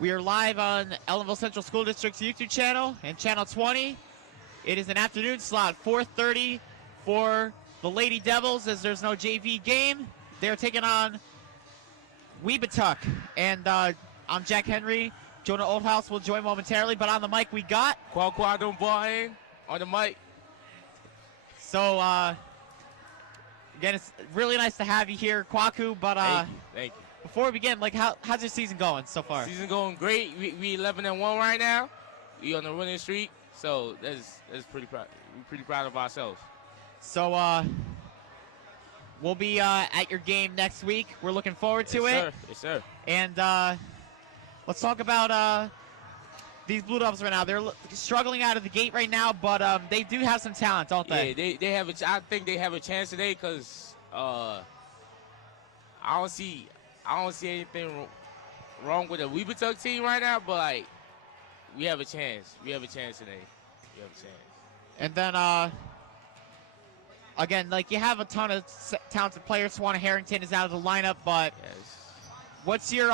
We are live on Ellenville Central School District's YouTube channel and channel 20. It is an afternoon slot, 4:30 for the Lady Devils, as there's no JV game. They're taking on Webutuck, and I'm Jack Henry. Jonah Oldhouse will join momentarily, but on the mic we got Kwakwadon on the mic. So again, it's really nice to have you here, Kwaku. But Thank you. before we begin, like how's your season going so far? Season going great. We 11-1 right now. We on the winning streak, so that's pretty proud. We're pretty proud of ourselves. So we'll be at your game next week. We're looking forward to it. Yes, sir. And let's talk about these Blue Devils right now. They're struggling out of the gate right now, but they do have some talent, don't they? Yeah, they have I think they have a chance today because I don't see anything wrong with the Webutuck team right now, but like we have a chance. We have a chance today. We have a chance. And then again, like you have a ton of talented players. Swana Harrington is out of the lineup, but Yes. what's your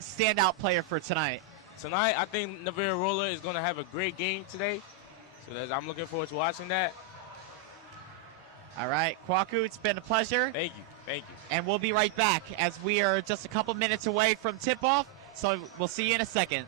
standout player for tonight? Tonight, I think Navarro Roller is going to have a great game today, so I'm looking forward to watching that. All right, Kwaku, it's been a pleasure. Thank you. And we'll be right back as we are just a couple minutes away from tip-off, so we'll see you in a second.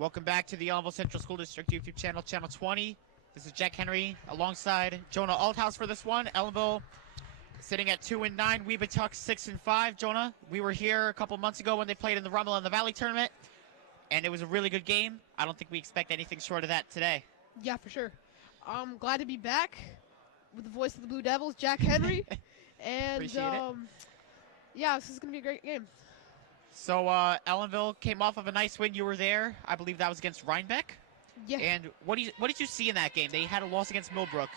Welcome back to the Ellenville Central School District YouTube channel, Channel 20. This is Jack Henry alongside Jonah Althouse for this one. Ellenville sitting at 2-9, Webutuck 6-5. Jonah, we were here a couple months ago when they played in the Rumble in the Valley tournament, and it was a really good game. I don't think we expect anything short of that today. Yeah, for sure. I'm glad to be back with the voice of the Blue Devils, Jack Henry. And Appreciate it. yeah, this is going to be a great game. So Ellenville came off of a nice win. You were there. I believe that was against Rhinebeck. Yeah. And what did you see in that game? They had a loss against Millbrook.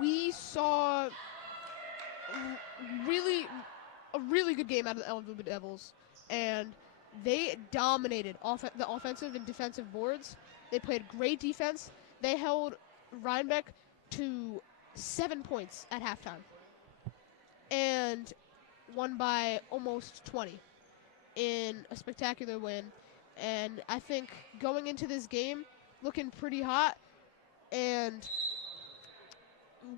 We saw a really good game out of the Ellenville Blue Devils, and they dominated the offensive and defensive boards. They played great defense. They held Rhinebeck to 7 points at halftime and won by almost 20 in a spectacular win. And I think going into this game looking pretty hot and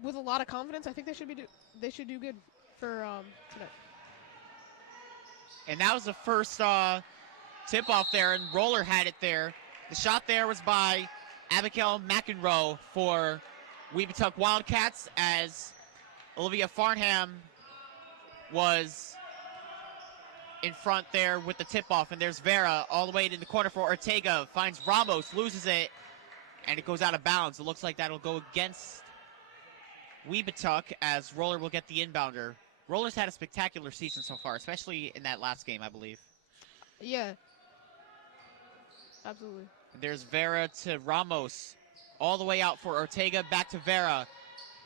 with a lot of confidence, I think they should do good for tonight. And that was the first tip-off there, and Roller had it there. The shot there was by Abigail McEnroe for Webutuck Wildcats, as Olivia Farnham was in front there with the tip-off. And there's Vera all the way in the corner for Ortega. Finds Ramos, loses it, and it goes out of bounds. It looks like that'll go against Webutuck, as Roller will get the inbounder. Roller's had a spectacular season so far, especially in that last game, I believe. Yeah, absolutely. And there's Vera to Ramos. All the way out for Ortega, back to Vera.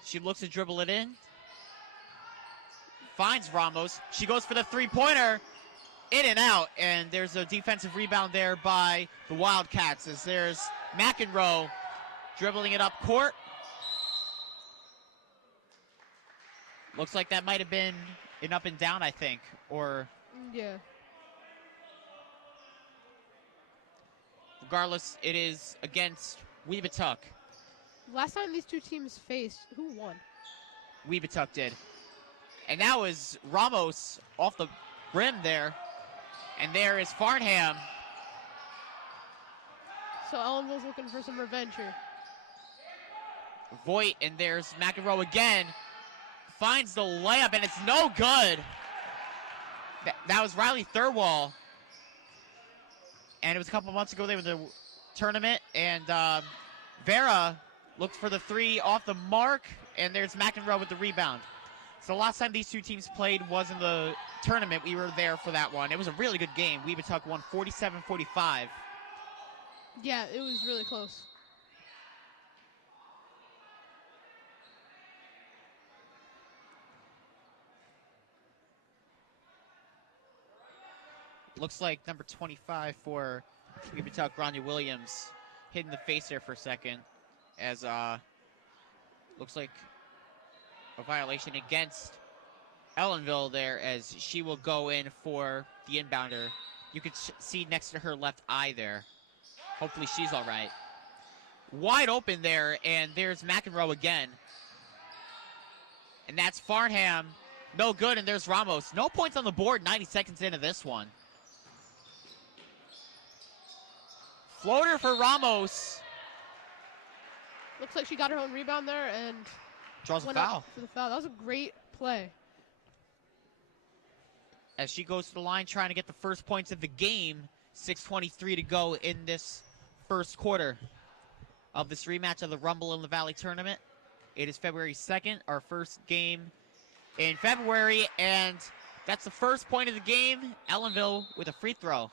She looks to dribble it in. Finds Ramos. She goes for the three-pointer. In and out, and there's a defensive rebound there by the Wildcats, as there's McEnroe dribbling it up court. Looks like that might have been an up and down, I think, or... Yeah. Regardless, it is against Webutuck. Last time these two teams faced, who won? Webutuck did. And that was Ramos off the rim there. And there is Farnham. So Ellenville's looking for some revenge here. Voigt, and there's McEnroe again. Finds the layup, and it's no good. That was Riley Thurwall. And it was a couple months ago they were in the tournament, and Vera looked for the three off the mark, and there's McEnroe with the rebound. So the last time these two teams played was in the tournament. We were there for that one. It was a really good game. Webutuck won 47-45. Yeah, it was really close. Looks like number 25 for Webutuck, Grania Williams, hit in the face there for a second, as looks like a violation against Ellenville there, as she will go in for the inbounder. You could see next to her left eye there. Hopefully she's all right. Wide open there, and there's McEnroe again. And that's Farnham. No good, and there's Ramos. No points on the board 90 seconds into this one. Floater for Ramos. Looks like she got her own rebound there and Draws a went foul. up for the foul. That was a great play. As she goes to the line trying to get the first points of the game. 6:23 to go in this first quarter of this rematch of the Rumble in the Valley tournament. It is February 2nd, our first game in February, and that's the first point of the game. Ellenville with a free throw.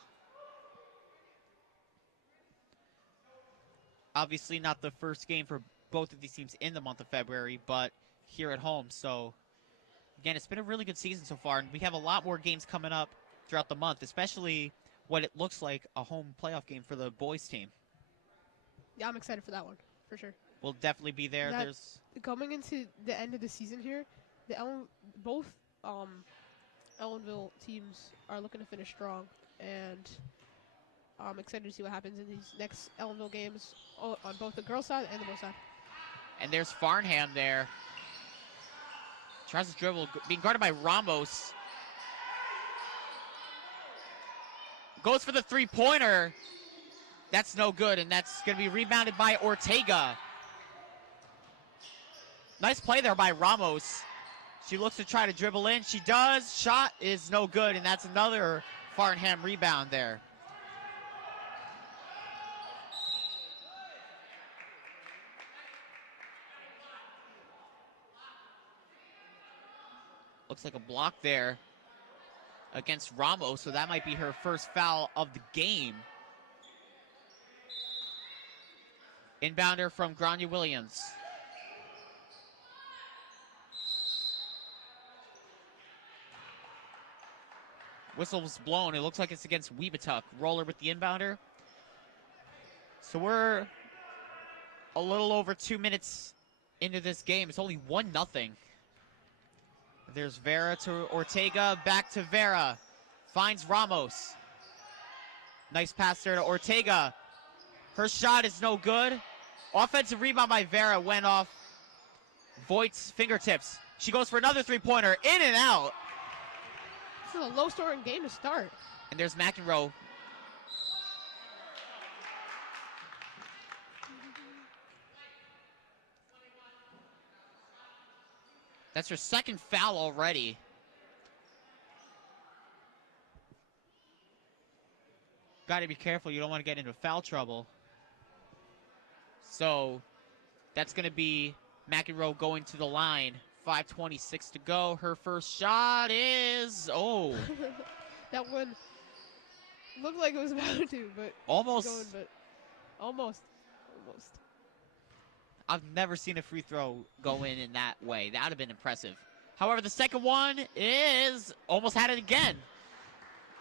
Obviously not the first game for both of these teams in the month of February, but here at home. So, again, it's been a really good season so far, and we have a lot more games coming up throughout the month, especially what it looks like a home playoff game for the boys team. Yeah, I'm excited for that one, for sure. We'll definitely be there. There's coming into the end of the season here, both Ellenville teams are looking to finish strong, and I'm excited to see what happens in these next Ellenville games on both the girls' side and the boys' side. And there's Farnham there. Tries to dribble, being guarded by Ramos. Goes for the three-pointer. That's no good, and that's going to be rebounded by Ortega. Nice play there by Ramos. She looks to try to dribble in. She does. Shot is no good, and that's another Farnham rebound there. Looks like a block there against Ramos, so that might be her first foul of the game. Inbounder from Grania Williams. Whistle was blown. It looks like it's against Webutuck. Roller with the inbounder. So we're a little over 2 minutes into this game. It's only 1-0. There's Vera to Ortega. Back to Vera. Finds Ramos. Nice pass there to Ortega. Her shot is no good. Offensive rebound by Vera went off Voigt's fingertips. She goes for another three-pointer. In and out. This is a low-scoring game to start. And there's McEnroe. That's her second foul already. Got to be careful. You don't want to get into foul trouble. So that's going to be McEnroe going to the line. 5:26 to go. Her first shot is, oh. That one looked like it was about to, but almost. going, but almost. I've never seen a free throw go in that way. That would have been impressive. However, the second one is almost had it again.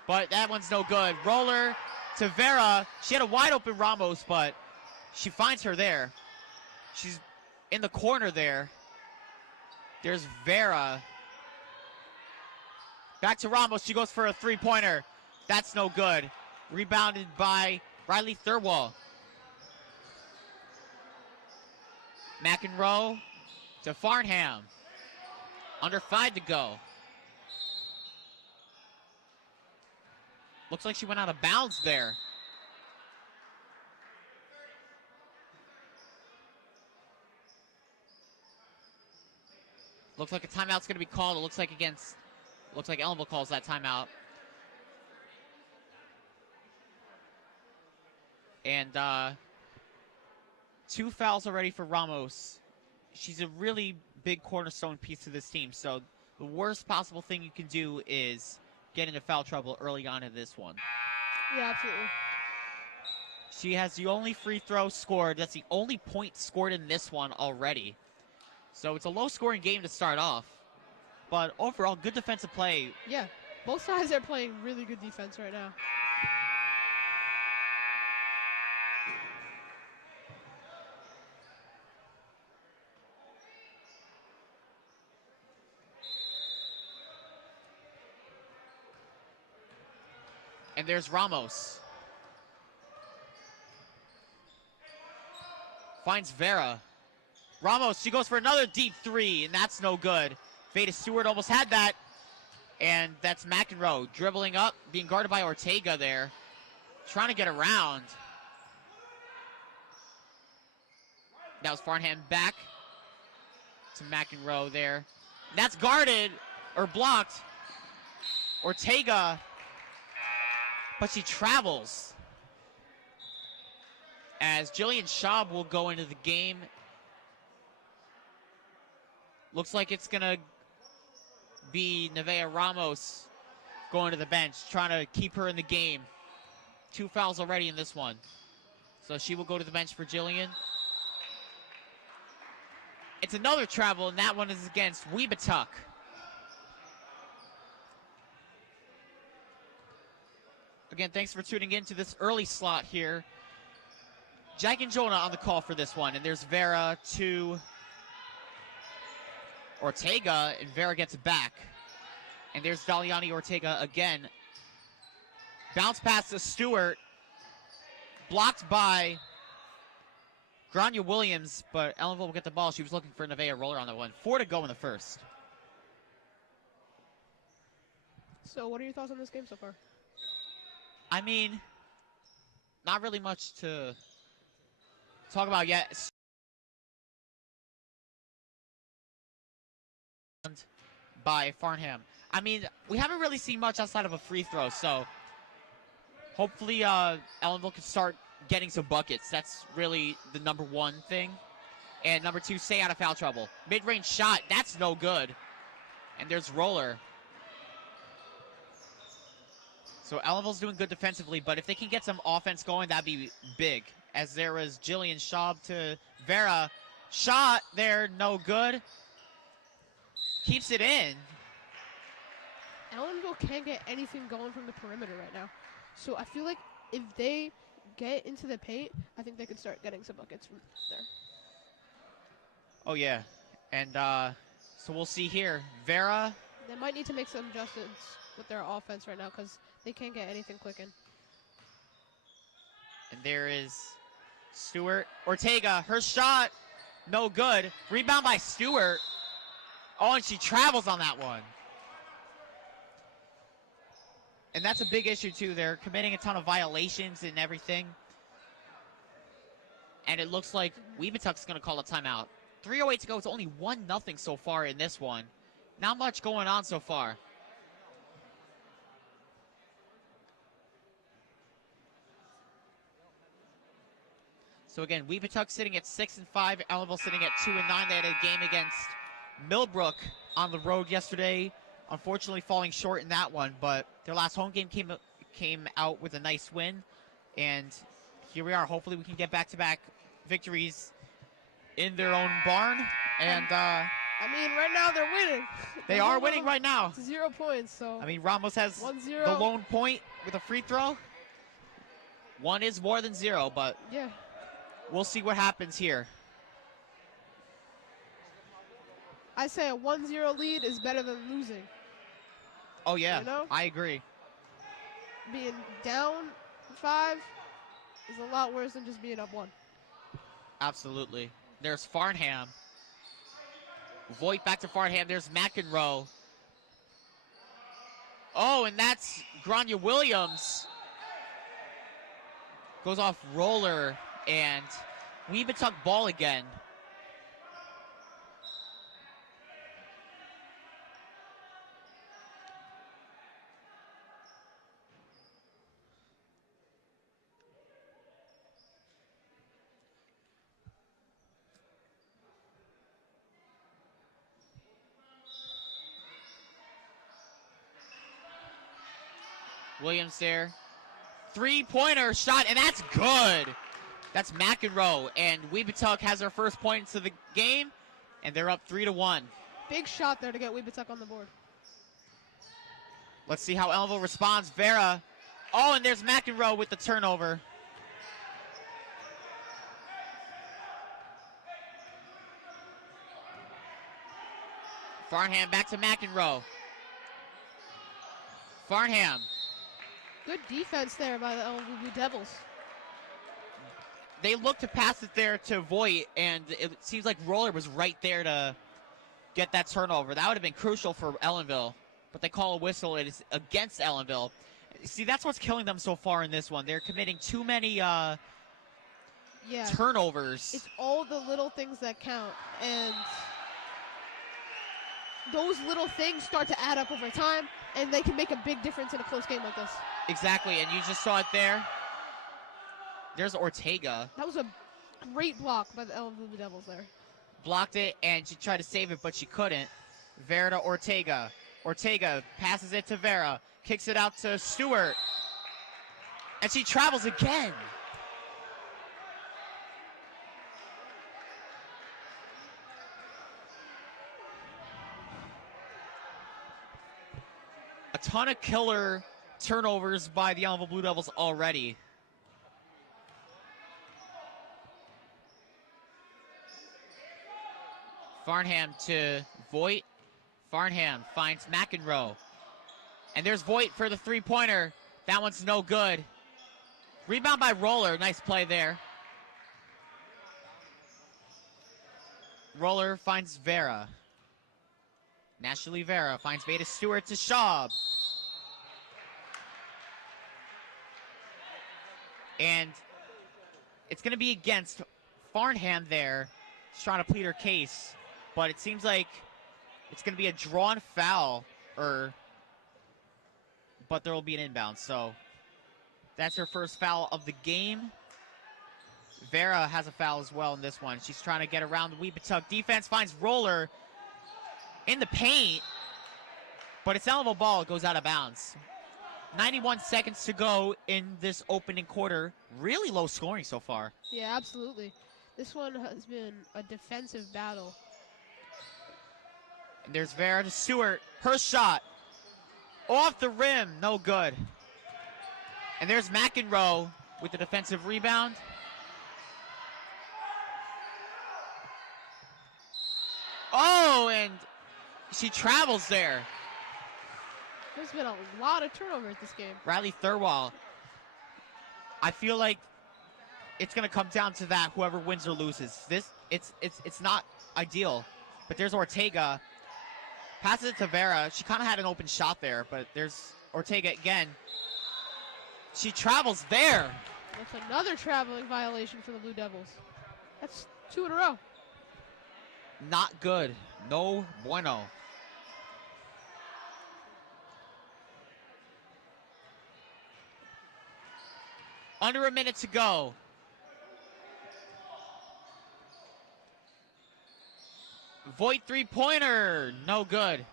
But that one's no good. Roller to Vera. She had a wide open Ramos, but she finds her there. She's in the corner there. There's Vera. Back to Ramos. She goes for a three-pointer. That's no good. Rebounded by Riley Thurwall. McEnroe to Farnham. Under 5 to go. Looks like she went out of bounds there. Looks like a timeout's going to be called. It looks like Ellenville calls that timeout. And 2 fouls already for Ramos. She's a really big cornerstone piece to this team. So the worst possible thing you can do is get into foul trouble early on in this one. Yeah, absolutely. She has the only free throw scored. That's the only point scored in this one already. So it's a low-scoring game to start off. But overall, good defensive play. Yeah, both sides are playing really good defense right now. And there's Ramos. Finds Vera. Ramos, she goes for another deep three, and that's no good. Veda Stewart almost had that. And that's McEnroe dribbling up, being guarded by Ortega there. Trying to get around. That was Farnham back to McEnroe there. And that's guarded, or blocked. Ortega, but she travels. As Jillian Schaub will go into the game. Looks like it's going to be Nevaeh Ramos going to the bench, trying to keep her in the game. 2 fouls already in this one. So she will go to the bench for Jillian. It's another travel, and that one is against Webutuck. Again, thanks for tuning in to this early slot here. Jack and Jonah on the call for this one, and there's Vera to Ortega, and Vera gets it back. And there's Daliani Ortega again. Bounce pass to Stewart. Blocked by Grania Williams, but Ellenville will get the ball. She was looking for Nevaeh Roller on that one. 4 to go in the first. So what are your thoughts on this game so far? I mean, not really much to talk about yet. By Farnham. I mean, we haven't really seen much outside of a free throw, so hopefully Ellenville can start getting some buckets. That's really the number one thing. And number two, stay out of foul trouble. Mid-range shot, that's no good. And there's Roller. So Ellenville's doing good defensively, but if they can get some offense going, that'd be big. As there was Jillian Schaub to Vera. Shot there, no good. Keeps it in. Ellenville can't get anything going from the perimeter right now. So I feel like if they get into the paint, I think they could start getting some buckets from there. Oh, yeah. And so we'll see here. Vera. They might need to make some adjustments with their offense right now because they can't get anything clicking. And there is Stewart. Ortega, her shot, no good. Rebound by Stewart. Oh, and she travels on that one. And that's a big issue, too. They're committing a ton of violations and everything. And it looks like Webutuck's going to call a timeout. 3:08 to go. It's only 1-0 so far in this one. Not much going on so far. So again, Webutuck sitting at 6-5. Ellenville sitting at 2-9. They had a game against Millbrook on the road yesterday. Unfortunately falling short in that one, but their last home game came out with a nice win. And here we are. Hopefully we can get back-to-back victories in their own barn. And I mean, right now they're winning. They are winning right now. 0 points, so. I mean, Ramos has 1-0. the lone point with a free throw. One is more than 0, but yeah, we'll see what happens here. I say a 1-0 lead is better than losing. Oh, yeah, You know? I agree. Being down 5 is a lot worse than just being up 1. Absolutely. There's Farnham. Voigt back to Farnham. There's McEnroe. Oh, and that's Grania Williams. Goes off Roller, and Webutuck ball again. Williams there. Three-pointer shot, and that's good. That's McEnroe, and Webutuck has their first points of the game, and they're up 3-1. Big shot there to get Webutuck on the board. Let's see how Ellenville responds. Vera. Oh, and there's McEnroe with the turnover. Farnham back to McEnroe. Farnham. Good defense there by the Ellenville Blue Devils. They look to pass it there to Voigt, and it seems like Roller was right there to get that turnover. That would have been crucial for Ellenville, but they call a whistle. It is against Ellenville. See, that's what's killing them so far in this one. They're committing too many turnovers. It's all the little things that count, and those little things start to add up over time, and they can make a big difference in a close game like this. Exactly, and you just saw it there. There's Ortega. That was a great block by the Ellenville Blue Devils there. Blocked it, and she tried to save it, but she couldn't. Vera to Ortega. Ortega passes it to Vera. Kicks it out to Stewart. And she travels again. A ton of killer turnovers by the Ellenville Blue Devils already. Farnham to Voigt. Farnham finds McEnroe. And there's Voigt for the three-pointer. That one's no good. Rebound by Roller. Nice play there. Roller finds Vera. Naturally Vera finds Veda Stewart to Schaub. And it's going to be against Farnham there. She's trying to plead her case. But it seems like it's going to be a drawn foul. But there will be an inbound. So that's her first foul of the game. Vera has a foul as well in this one. She's trying to get around the Webutuck defense. Finds Roller in the paint. But it's Ellenville ball. It goes out of bounds. 91 seconds to go in this opening quarter. Really low scoring so far. Yeah, absolutely. This one has been a defensive battle. And there's Vera to Stewart. Her shot. Off the rim. No good. And there's McEnroe with the defensive rebound. Oh, and she travels there. There's been a lot of turnovers this game. Riley Thurwall. I feel like it's going to come down to that, whoever wins or loses. It's not ideal. But there's Ortega. Passes it to Vera. She kind of had an open shot there, but there's Ortega again. She travels there. That's another traveling violation for the Blue Devils. That's 2 in a row. Not good. No bueno. Under a minute to go. Voigt three-pointer. No good.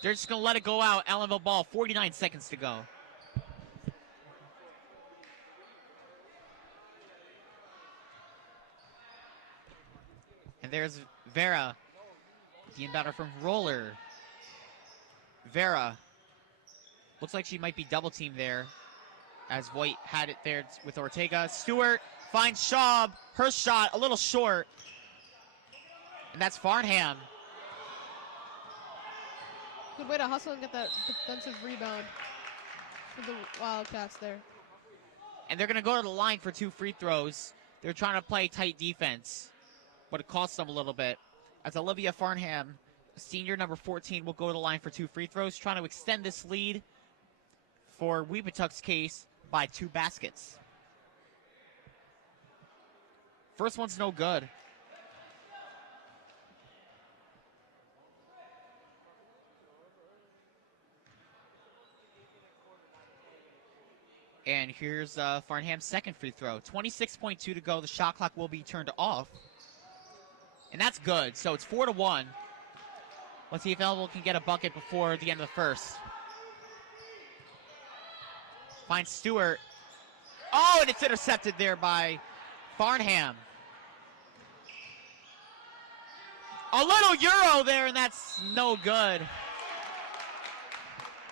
They're just going to let it go out. Ellenville ball. 49 seconds to go. And there's Vera. The inbounder from Roller. Vera. Looks like she might be double-teamed there, as Voigt had it there with Ortega. Stewart finds Schaub. Her shot a little short. And that's Farnham. Good way to hustle and get that defensive rebound for the Wildcats there. And they're going to go to the line for 2 free throws. They're trying to play tight defense, but it costs them a little bit. As Olivia Farnham, senior number 14, will go to the line for 2 free throws, trying to extend this lead for Webutuck's case by 2 baskets. First one's no good. And here's Farnham's second free throw. 26.2 to go. The shot clock will be turned off. And that's good. So it's 4-1. Let's see if Ellenville can get a bucket before the end of the first. Finds Stewart. Oh, and it's intercepted there by Farnham. A little Euro there, and that's no good.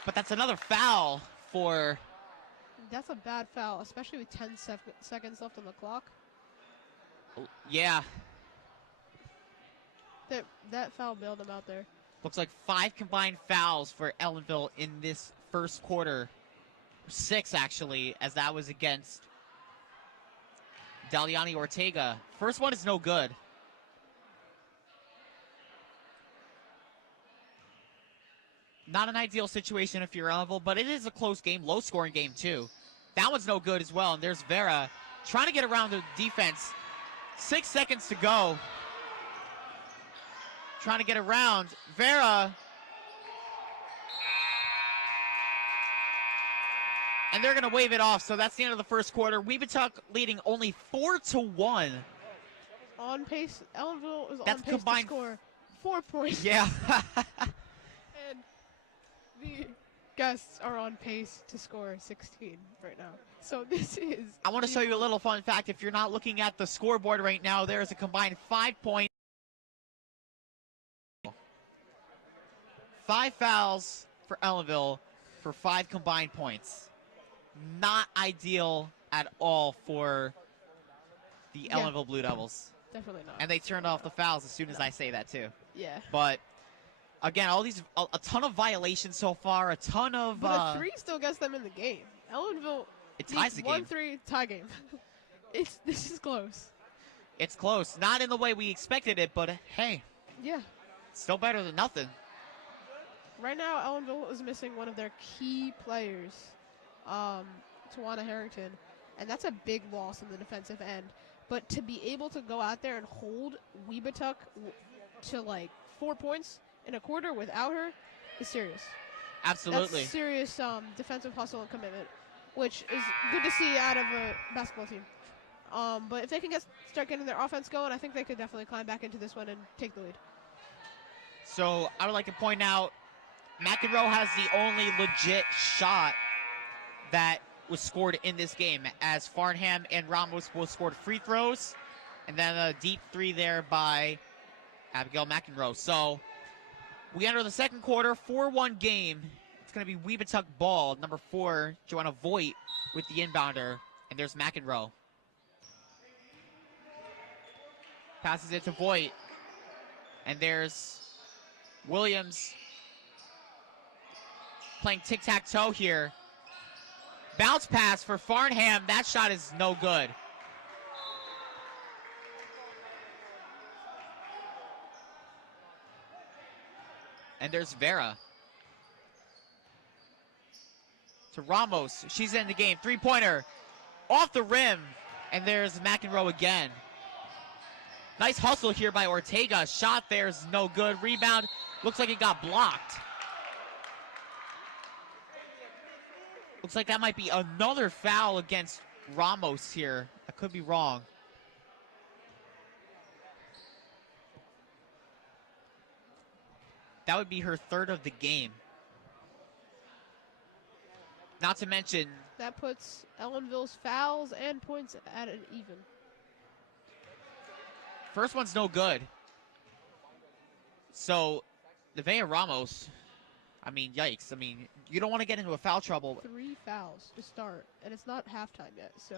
But that's another foul for... That's a bad foul, especially with 10 seconds left on the clock. Yeah. That foul bailed him out there. Looks like 5 combined fouls for Ellenville in this first quarter. 6, actually, as that was against Daliani Ortega. First one is no good. Not an ideal situation if you're Ellenville, but it is a close game, low-scoring game, too. That one's no good as well, and there's Vera trying to get around the defense. 6 seconds to go. Trying to get around. Vera. And they're going to wave it off, so that's the end of the first quarter. Webutuck leading only 4-1. On pace. Ellenville is That's on pace combined to score 4 points. Yeah. And the guests are on pace to score 16 right now. So this is... I want to show you a little fun fact. If you're not looking at the scoreboard right now, there is a combined 5 points. 5 fouls for Ellenville for 5 combined points. Not ideal at all for the Ellenville Blue Devils. Definitely not. And they turned off the fouls as soon as I say that, too. Yeah. But, again, all these, a ton of violations so far, a ton of... But a 3 still gets them in the game. Ellenville it ties the game. 1-3 tie game. This is close. It's close. Not in the way we expected it, but hey. Yeah. Still better than nothing. Right now, Ellenville is missing one of their key players, Tawana Harrington. and that's a big loss in the defensive end. But to be able to go out there and hold Webutuck to like 4 points in a quarter without her is serious. Absolutely. That's serious defensive hustle and commitment, which is good to see out of a basketball team. But if they can start getting their offense going, I think they could definitely climb back into this one and take the lead. So I would like to point out, McEnroe has the only legit shot that was scored in this game, as Farnham and Ramos both scored free throws, and then a deep three there by Abigail McEnroe. So we enter the second quarter, 4-1 game. It's going to be Webutuck ball, number 4, Joanna Voigt with the inbounder, and there's McEnroe. Passes it to Voigt, and there's Williams playing tic-tac-toe here. Bounce pass for Farnham. That shot is no good. And there's Vera. To Ramos. She's in the game. Three-pointer. Off the rim. And there's McEnroe again. Nice hustle here by Ortega. Shot there's no good. Rebound. Looks like it got blocked. Looks like that might be another foul against Ramos here. I could be wrong. That would be her third of the game. Not to mention... That puts Ellenville's fouls and points at an even. First one's no good. So, Nevaeh Ramos... I mean, yikes. I mean, you don't want to get into a foul trouble. 3 fouls to start, and it's not halftime yet. So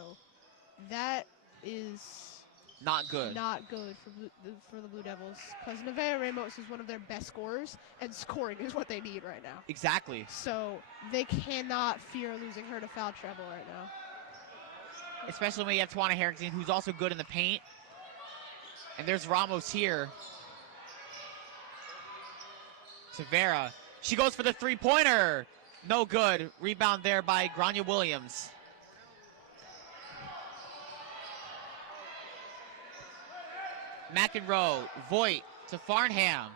that is not good. Not good for the Blue Devils, because Nevaeh Ramos is one of their best scorers, and scoring is what they need right now. Exactly. So they cannot fear losing her to foul trouble right now. Especially when you have Tawana Harrington, who's also good in the paint. And there's Ramos here. To Vera. She goes for the three-pointer. No good. Rebound there by Grania Williams. McEnroe. Voigt to Farnham.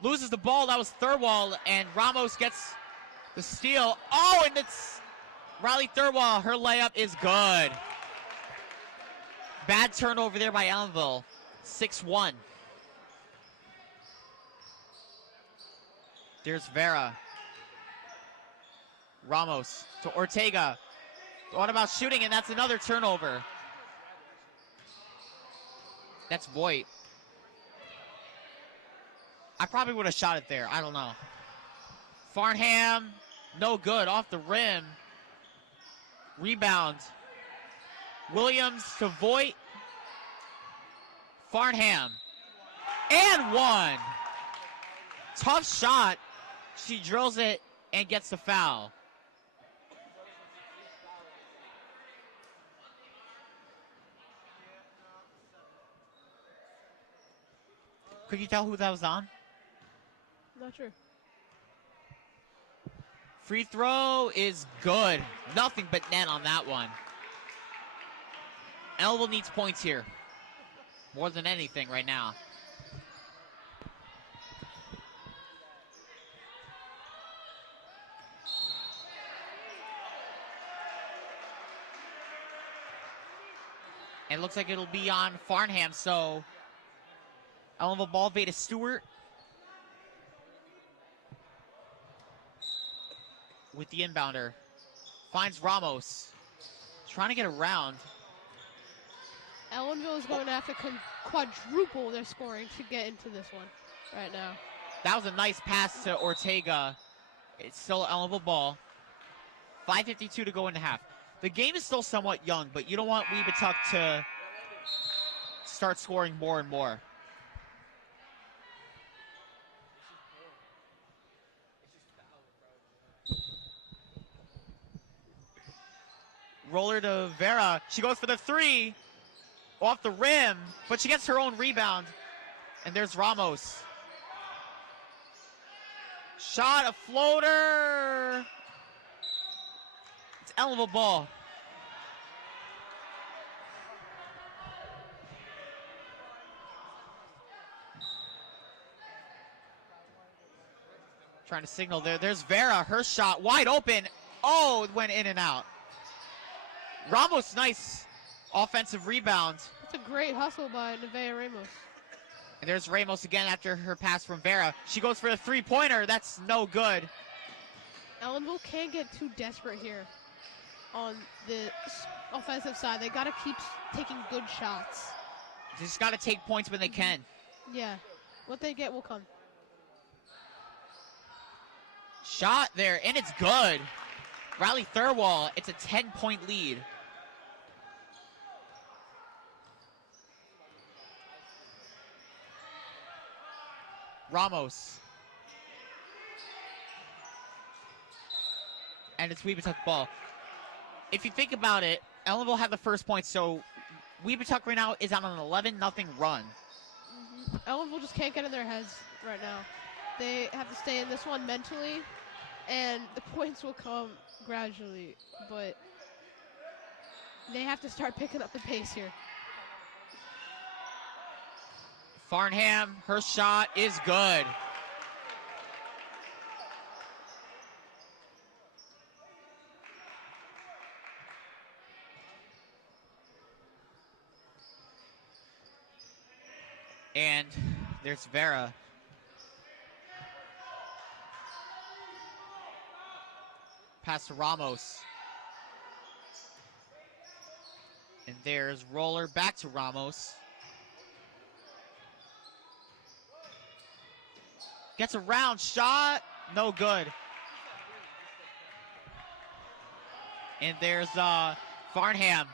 Loses the ball. That was Thirlwall. And Ramos gets the steal. Oh, and it's Riley Thirlwall. Her layup is good. Bad turnover there by Ellenville. 6-1. There's Vera. Ramos to Ortega. What about shooting? And that's another turnover. That's Voigt. I probably would have shot it there. I don't know. Farnham, no good. Off the rim. Rebound. Williams to Voigt. Farnham. And one. Tough shot. She drills it and gets the foul. Could you tell who that was on? Not sure. Free throw is good. Nothing but net on that one. Ellenville needs points here. More than anything right now. And it looks like it'll be on Farnham, so Ellenville ball, Veda Stewart with the inbounder. Finds Ramos. Trying to get around. Ellenville is going to have to quadruple their scoring to get into this one right now. That was a nice pass to Ortega. It's still Ellenville ball. 5:52 to go into half. The game is still somewhat young, but you don't want Webutuck to start scoring more and more. Roller to Vera. She goes for the three. Off the rim, but she gets her own rebound. And there's Ramos. Shot, a floater. It's Ellenville ball. Trying to signal there. There's Vera. Her shot wide open. Oh, it went in and out. Ramos, nice offensive rebound. That's a great hustle by Nevaeh Ramos. And there's Ramos again after her pass from Vera. She goes for a three-pointer. That's no good. Ellenville can't get too desperate here on the offensive side. They got to keep taking good shots. They just got to take points when they can. Yeah. What they get will come. Shot there, and it's good. Riley Thurwall, it's a 10-point lead. Ramos. And it's Webutuck ball. If you think about it, Ellenville had the first point, so Webutuck right now is on an 11-0 run. Ellenville just can't get in their heads right now. They have to stay in this one mentally, and the points will come gradually, but they have to start picking up the pace here. Farnham, her shot is good. And there's Vera. Pass to Ramos. And there's Roller back to Ramos. Gets a round shot. No good. And there's Farnham.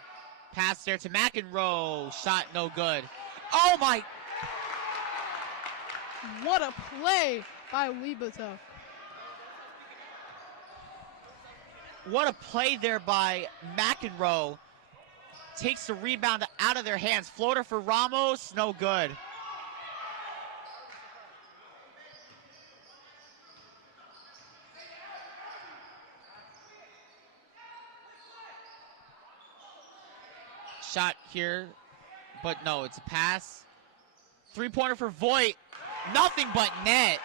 Pass there to McEnroe. Shot no good. Oh my. What a play by Webutuck. What a play there by McEnroe. Takes the rebound out of their hands. Floater for Ramos, no good. Shot here, but no, it's a pass. Three-pointer for Voigt. Nothing but net.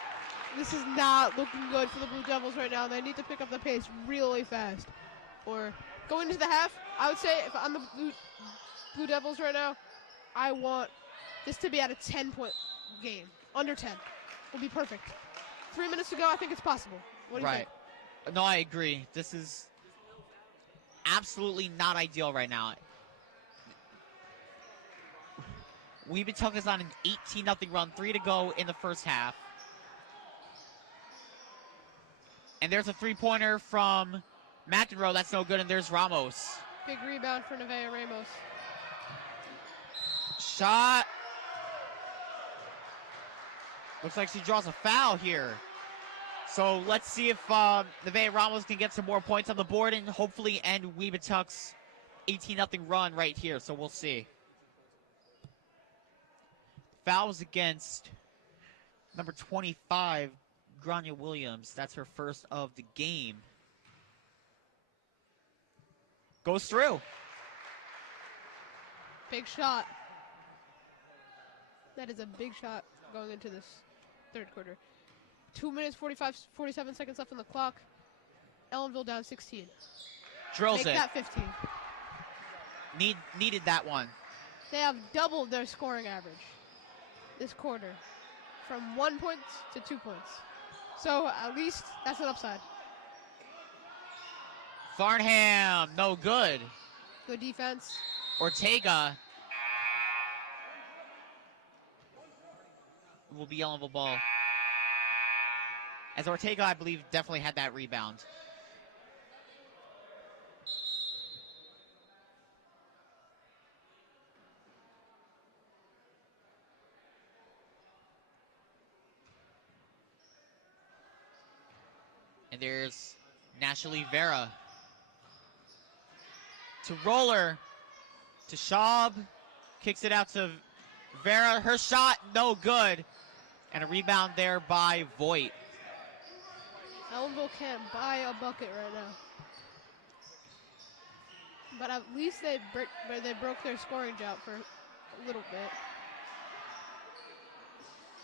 This is not looking good for the Blue Devils right now. They need to pick up the pace really fast. Or going into the half, I would say if I'm the Blue Devils right now, I want this to be at a 10-point game. Under 10 will be perfect. 3 minutes to go, I think it's possible. What do you think? No, I agree. This is absolutely not ideal right now. Webutuck is on an 18-0 run, 3 to go in the first half. And there's a three-pointer from McEnroe. That's no good, and there's Ramos. Big rebound for Nevaeh Ramos. Shot. Looks like she draws a foul here. So let's see if Nevaeh Ramos can get some more points on the board and hopefully end Webutuck's 18-0 run right here. So we'll see. Fouls against number 25, Grania Williams. That's her first of the game. Goes through. Big shot. That is a big shot going into this third quarter. 2 minutes, 47 seconds left on the clock. Ellenville down 16. Drills Make it. that 15. Needed that one. They have doubled their scoring average this quarter from 1 point to 2 points. So at least that's an upside. Farnham, no good. Good defense. Ortega will be Ellenville ball. As Ortega, I believe, definitely had that rebound. And there's Nashali Vera. To Roller. To Schaub. Kicks it out to Vera. Her shot, no good. And a rebound there by Voigt. Ellenville can't buy a bucket right now. But at least they broke their scoring drought for a little bit.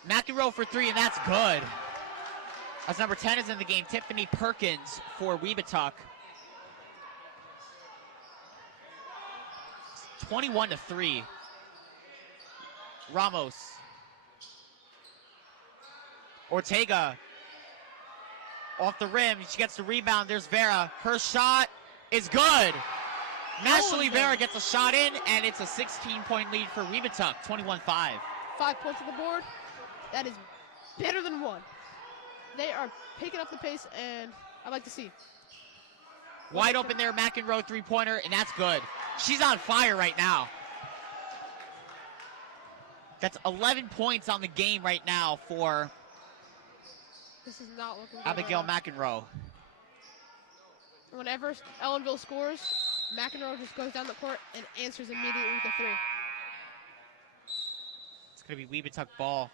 McEnroe for 3, and that's good. As number 10 is in the game, Tiffany Perkins for Webutuck. 21-3. Ramos. Ortega. Off the rim. She gets the rebound. There's Vera. Her shot is good. Naturally, Vera gets a shot in, and it's a 16-point lead for Webutuck, 21-5. 5 points on the board. That is better than 1. They are picking up the pace, and I'd like to see. Wide open there, McEnroe three-pointer, and that's good. She's on fire right now. That's 11 points on the game right now for This is not looking good. Abigail McEnroe. Whenever Ellenville scores, McEnroe just goes down the court and answers immediately with a 3. It's going to be Webutuck ball.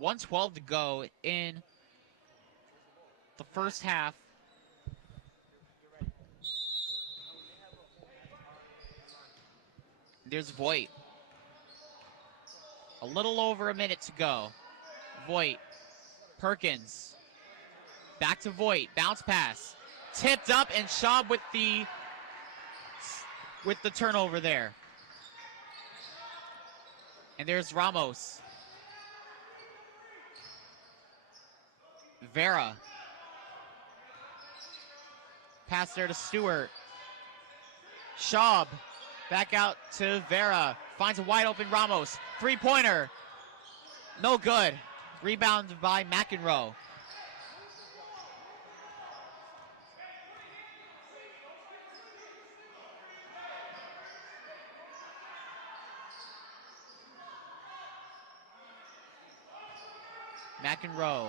.112 to go in the first half. There's Voigt. A little over a minute to go. Voigt. Perkins. Back to Voigt. Bounce pass. Tipped up, and Schaub with the turnover there. And there's Ramos. Vera. Pass there to Stewart. Schaub. Back out to Vera. Finds a wide open Ramos. Three-pointer. No good. Rebound by McEnroe. McEnroe.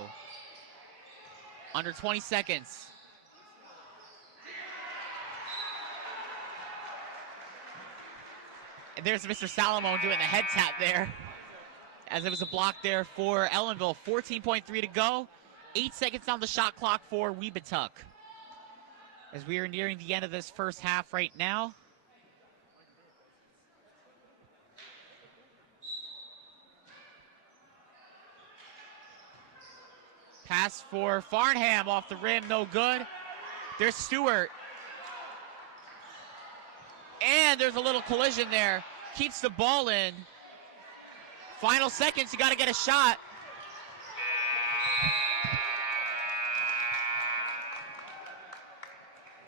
Under 20 seconds. And there's Mr. Salomon doing the head tap there, as it was a block there for Ellenville. 14.3 to go. 8 seconds on the shot clock for Webutuck, as we are nearing the end of this first half right now. Pass for Farnham off the rim, no good. There's Stewart. And there's a little collision there. Keeps the ball in. Final seconds, you got to get a shot.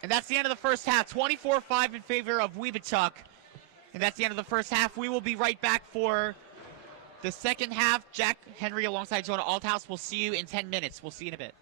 And that's the end of the first half. 24-5 in favor of Webutuck. And that's the end of the first half. We will be right back for the second half. Jack Henry alongside Jonah Althouse. We'll see you in 10 minutes. We'll see you in a bit.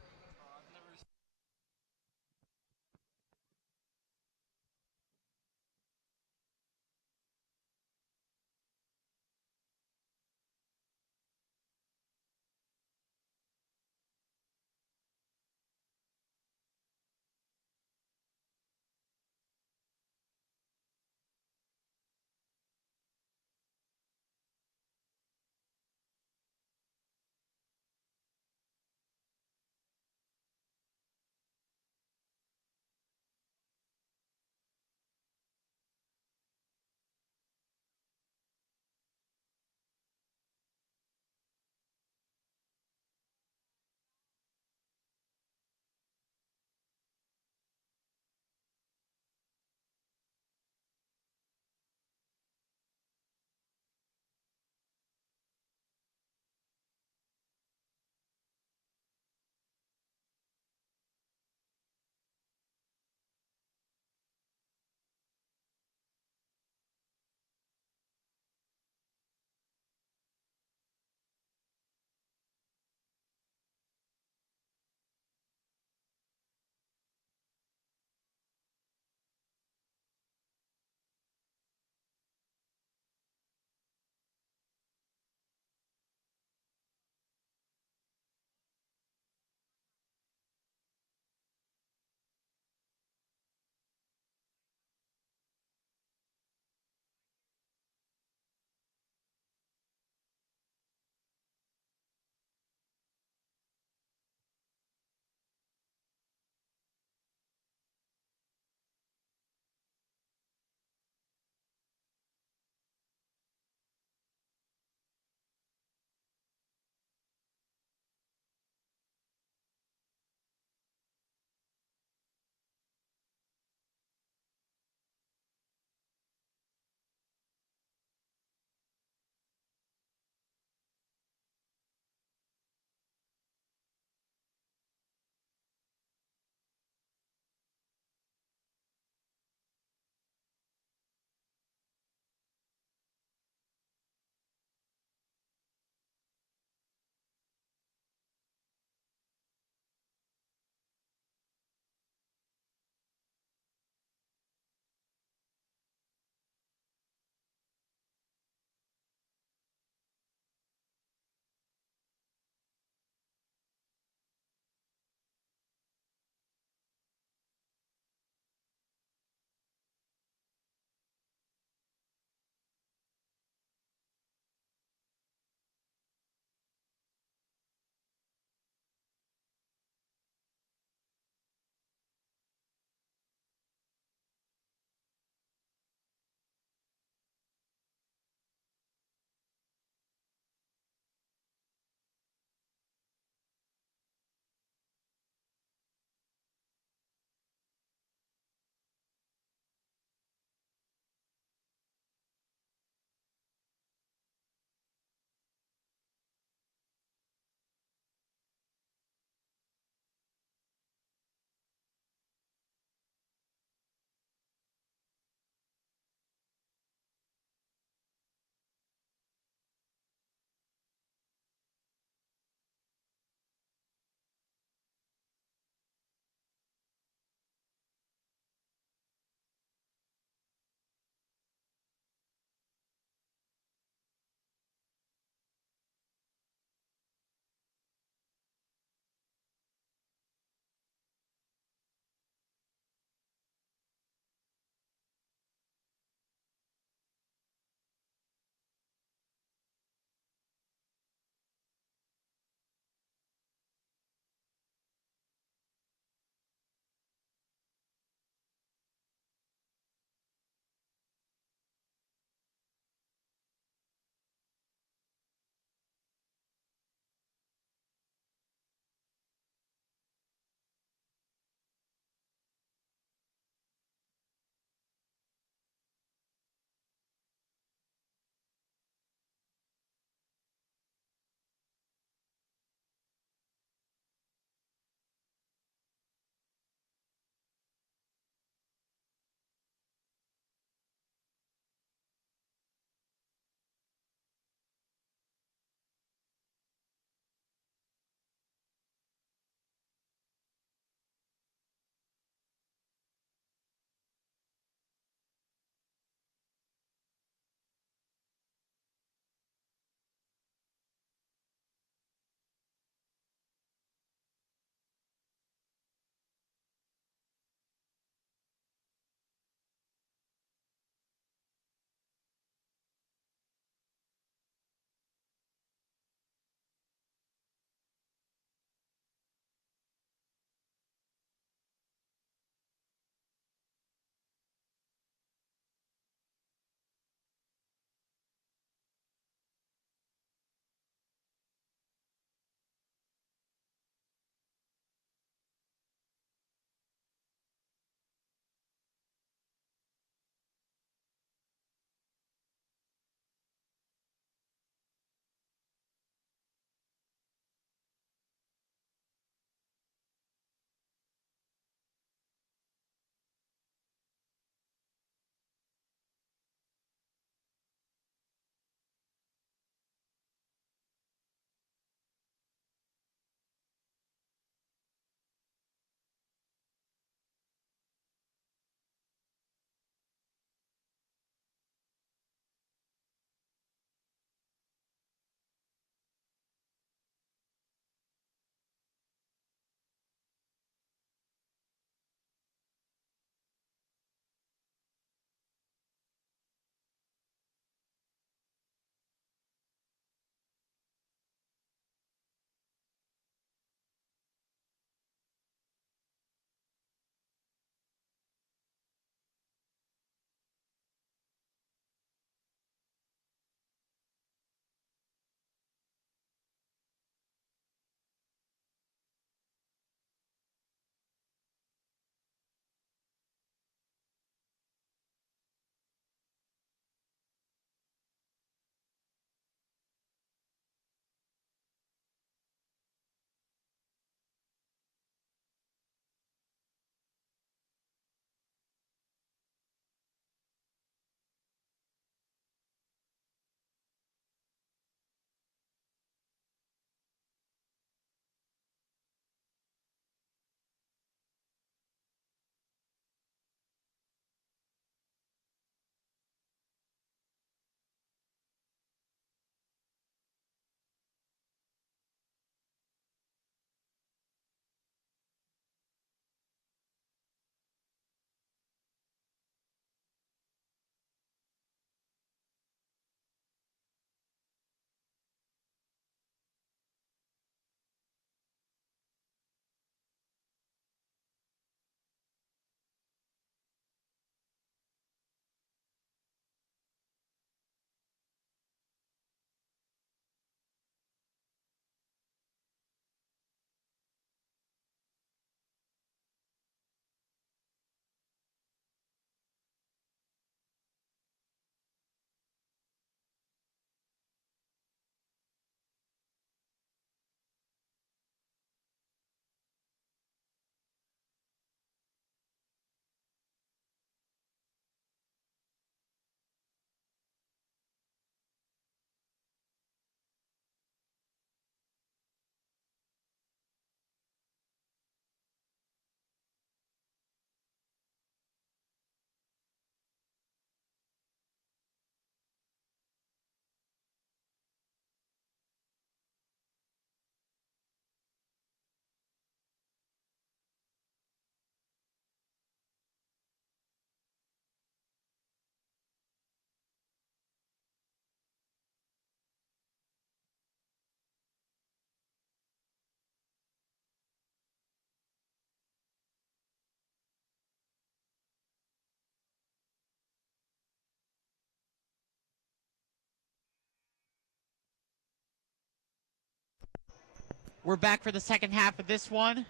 We're back for the second half of this one.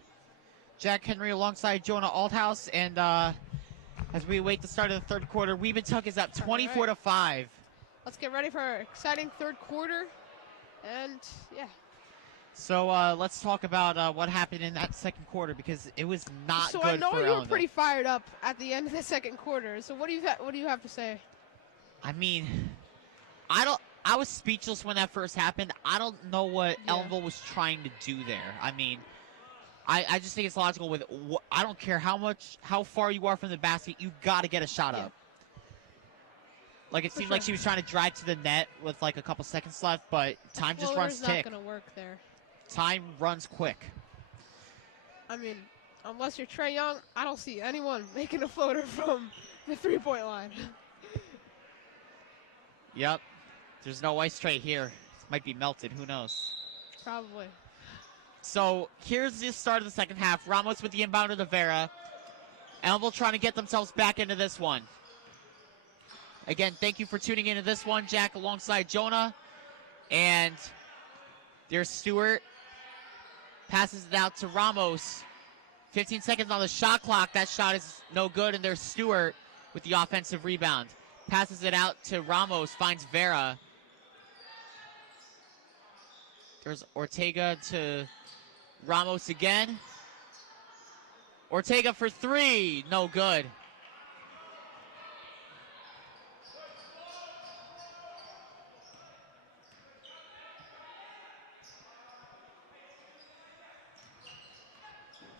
Jack Henry alongside Jonah Althouse, and as we wait the start of the third quarter, Webutuck is up 24-5. Let's get ready for our exciting third quarter, and yeah. So let's talk about what happened in that second quarter, because it was not good for Ellenville. So I know you were pretty fired up at the end of the second quarter. So what do you have to say? I mean, I was speechless when that first happened. I don't know what Ellenville was trying to do there. I mean, I just think it's logical with I don't care how far you are from the basket, you got to get a shot up. Like it seemed like she was trying to drive to the net with like a couple seconds left, but time just runs tick. Not going to work there. Time runs quick. I mean, unless you're Trae Young, I don't see anyone making a floater from the three-point line. Yep. There's no ice tray here. Might be melted. Who knows? Probably. So here's the start of the second half. Ramos with the inbounder to Vera. Ellenville trying to get themselves back into this one. Again, thank you for tuning into this one, Jack, alongside Jonah. And there's Stewart. Passes it out to Ramos. 15 seconds on the shot clock. That shot is no good. And there's Stewart with the offensive rebound. Passes it out to Ramos. Finds Vera. There's Ortega to Ramos again. Ortega for three. No good.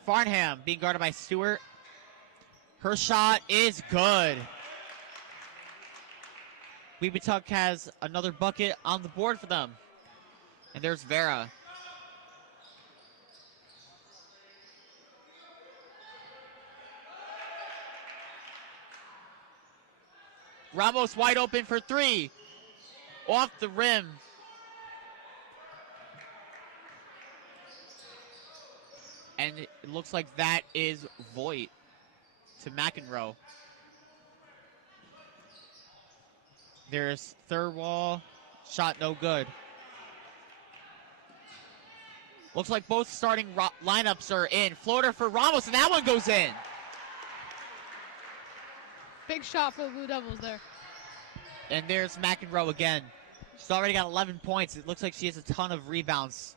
Farnham being guarded by Stewart. Her shot is good. Webutuck has another bucket on the board for them. And there's Vera. Ramos wide open for three. Off the rim. And it looks like that is Voigt to McEnroe. There's Thirlwall. Shot no good. Looks like both starting lineups are in. Floater for Ramos, and that one goes in. Big shot for the Blue Devils there. And there's McEnroe again. She's already got 11 points. It looks like she has a ton of rebounds.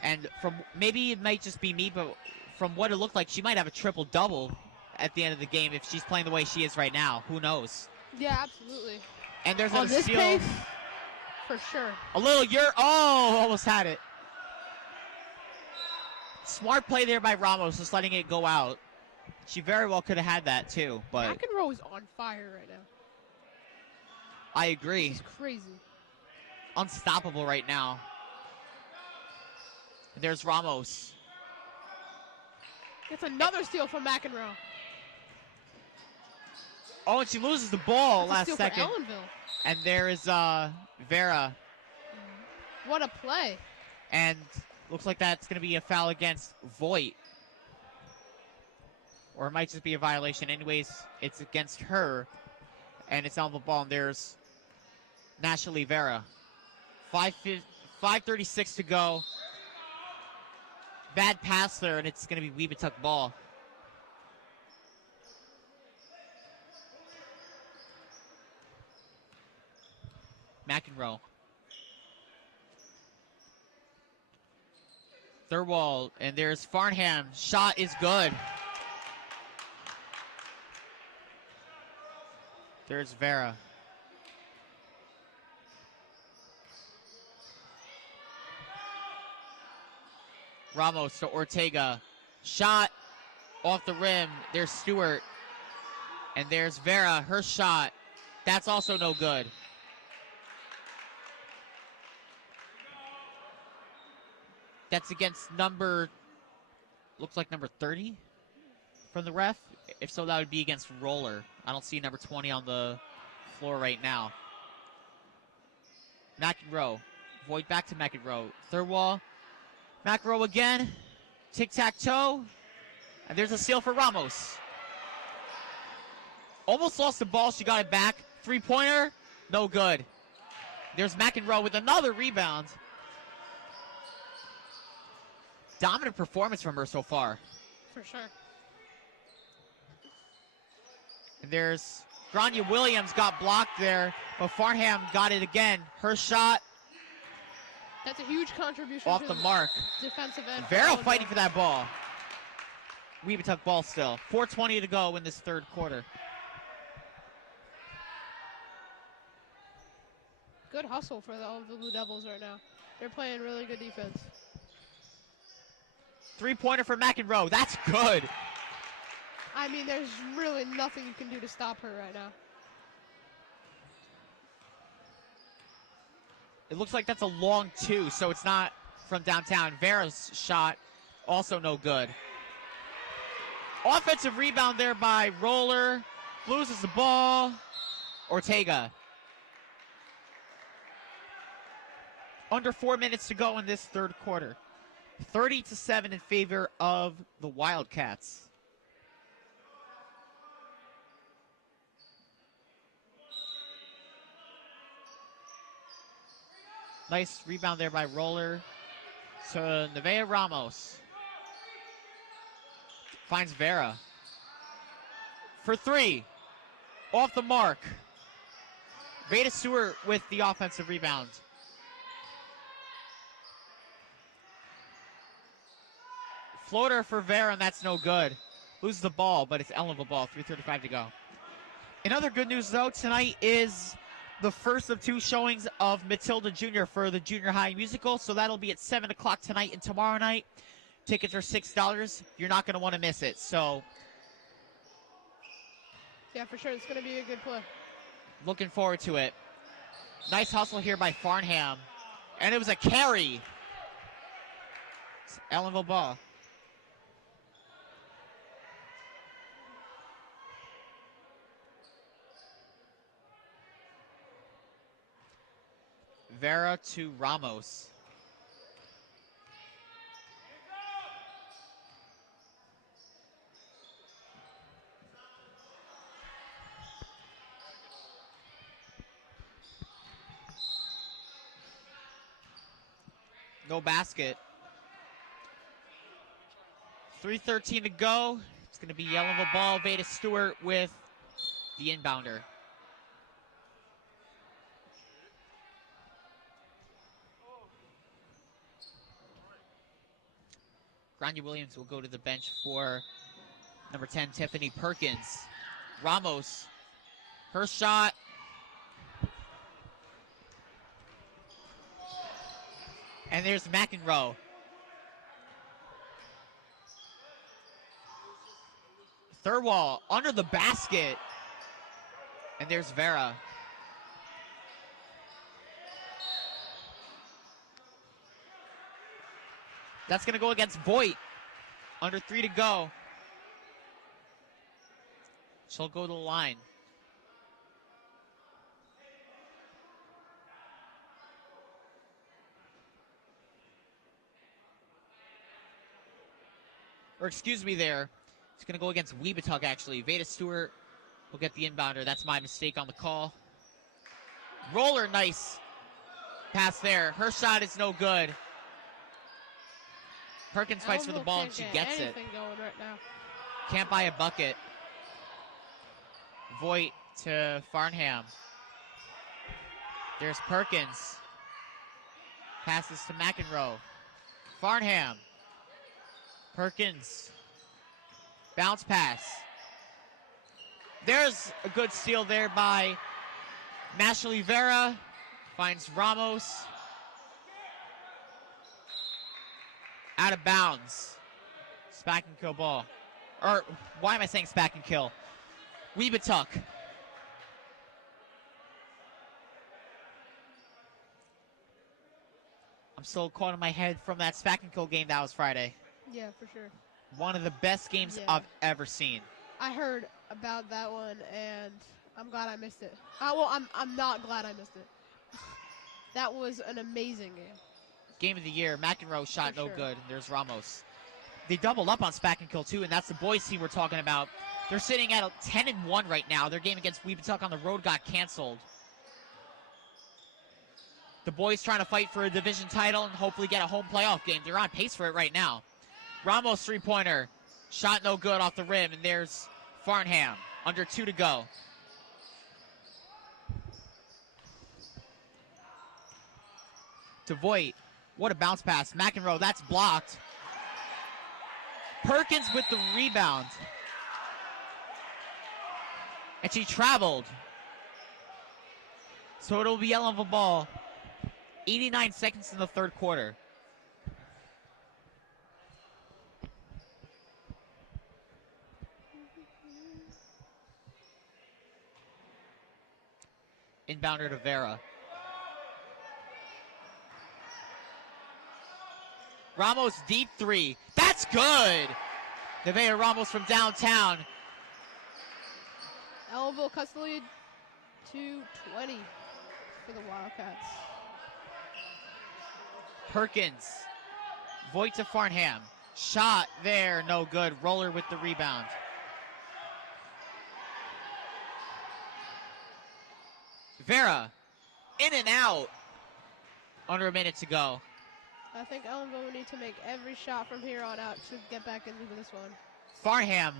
And from maybe it might just be me, but from what it looked like, she might have a triple-double at the end of the game if she's playing the way she is right now. Who knows? Yeah, absolutely. And there's on a this steal. Pace, for sure. A little almost had it. Smart play there by Ramos, just letting it go out. She very well could have had that too, but McEnroe is on fire right now. I agree. This is crazy. Unstoppable right now. And there's Ramos. It's another steal from McEnroe. Oh, and she loses the ball That's last second. For Ellenville. And there is Vera. What a play. And looks like that's going to be a foul against Voigt. Or it might just be a violation. Anyways, it's against her. And it's on the ball. And there's Nashali Vera. 5:36 to go. Bad pass there, and it's going to be Webutuck ball. McEnroe. Thirlwall, and there's Farnham. Shot is good. There's Vera. Ramos to Ortega. Shot off the rim. There's Stewart. And there's Vera. Her shot. That's also no good. That's against looks like number 30 from the ref. If so, that would be against Roller. I don't see number 20 on the floor right now. McEnroe. Voigt back to McEnroe. Thirlwall. McEnroe again. Tic-tac-toe. And there's a steal for Ramos. Almost lost the ball. She got it back. Three-pointer. No good. There's McEnroe with another rebound. dominant performance from her so far. For sure. And there's Grania Williams got blocked there, but Farnham got it again. Her shot That's a huge contribution off to the mark. defensive end. Vero fighting for that ball. Webutuck ball still. 4:20 to go in this third quarter. Good hustle for the Ellenville Blue Devils right now. They're playing really good defense. Three-pointer for McEnroe. That's good. I mean, there's really nothing you can do to stop her right now. It looks like that's a long two, so it's not from downtown. Vera's shot, also no good. Offensive rebound there by Roller. Loses the ball. Ortega. Under 4 minutes to go in this third quarter. 30-7 in favor of the Wildcats. Nice rebound there by Roller. So Nevaeh Ramos finds Vera. For three. Off the mark. Veda Stewart with the offensive rebound. Floater for Vera, and that's no good. Loses the ball, but it's Ellenville ball. 3:35 to go. In other good news, though, tonight is the first of two showings of Matilda Jr. for the junior high musical. So that'll be at 7 o'clock tonight and tomorrow night. Tickets are $6. You're not going to want to miss it. So yeah, for sure. It's going to be a good play. Looking forward to it. Nice hustle here by Farnham. And it was a carry. It's Ellenville ball. Vera to Ramos. No basket. 3:13 to go. It's going to be Ellenville ball. Veda Stewart with the inbounder. Grania Williams will go to the bench for number 10, Tiffany Perkins. Ramos, her shot. And there's McEnroe. Third wall, under the basket. And there's Vera. That's going to go against Voigt. Under 3 to go. She'll go to the line. Or excuse me there. It's going to go against Webutuck, actually. Veda Stewart will get the inbounder. That's my mistake on the call. Roller, nice pass there. Her shot is no good. Perkins fights for the ball and she gets it. Going right now. Can't buy a bucket. Voigt to Farnham. There's Perkins. Passes to McEnroe. Farnham. Perkins. Bounce pass. There's a good steal there by Mashley Vera. Finds Ramos. Out of bounds. Spack and kill ball. Or, why am I saying spack and kill? Webutuck. I'm still caught in my head from that spack and kill game that was Friday. Yeah, for sure. One of the best games Yeah. I've ever seen. I heard about that one, and I'm glad I missed it. Well, I'm not glad I missed it. That was an amazing game. Game of the year. McEnroe shot For no sure. good. There's Ramos. They doubled up on spack and kill too, and that's the boys team we're talking about. They're sitting at 10-1 right now. Their game against Webutuck on the road got canceled. The boys trying to fight for a division title and hopefully get a home playoff game. They're on pace for it right now. Ramos three-pointer. Shot no good off the rim, and there's Farnham. Under 2 to go. To Voigt. What a bounce pass. McEnroe, that's blocked. Perkins with the rebound. And she traveled. So it'll be Ellenville ball. 89 seconds in the third quarter. Inbounder to Vera. Ramos deep three. That's good. Nevea Ramos from downtown. Ellenville cuts the lead to 20 for the Wildcats. Perkins. Voigt to Farnham. Shot there, no good. Roller with the rebound. Vera, in and out. Under a minute to go. I think Ellenville will need to make every shot from here on out to get back into this one. Farnham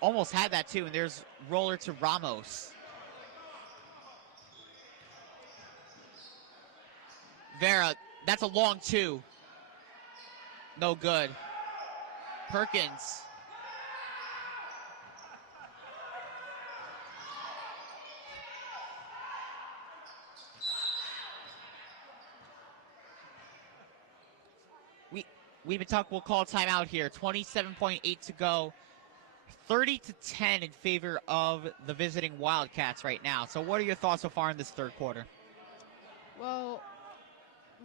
almost had that too, and there's roller to Ramos. Vera, that's a long two. No good. Perkins. Webutuck will call timeout here. 27.8 to go. 30-10 in favor of the visiting Wildcats right now. So what are your thoughts so far in this third quarter? Well,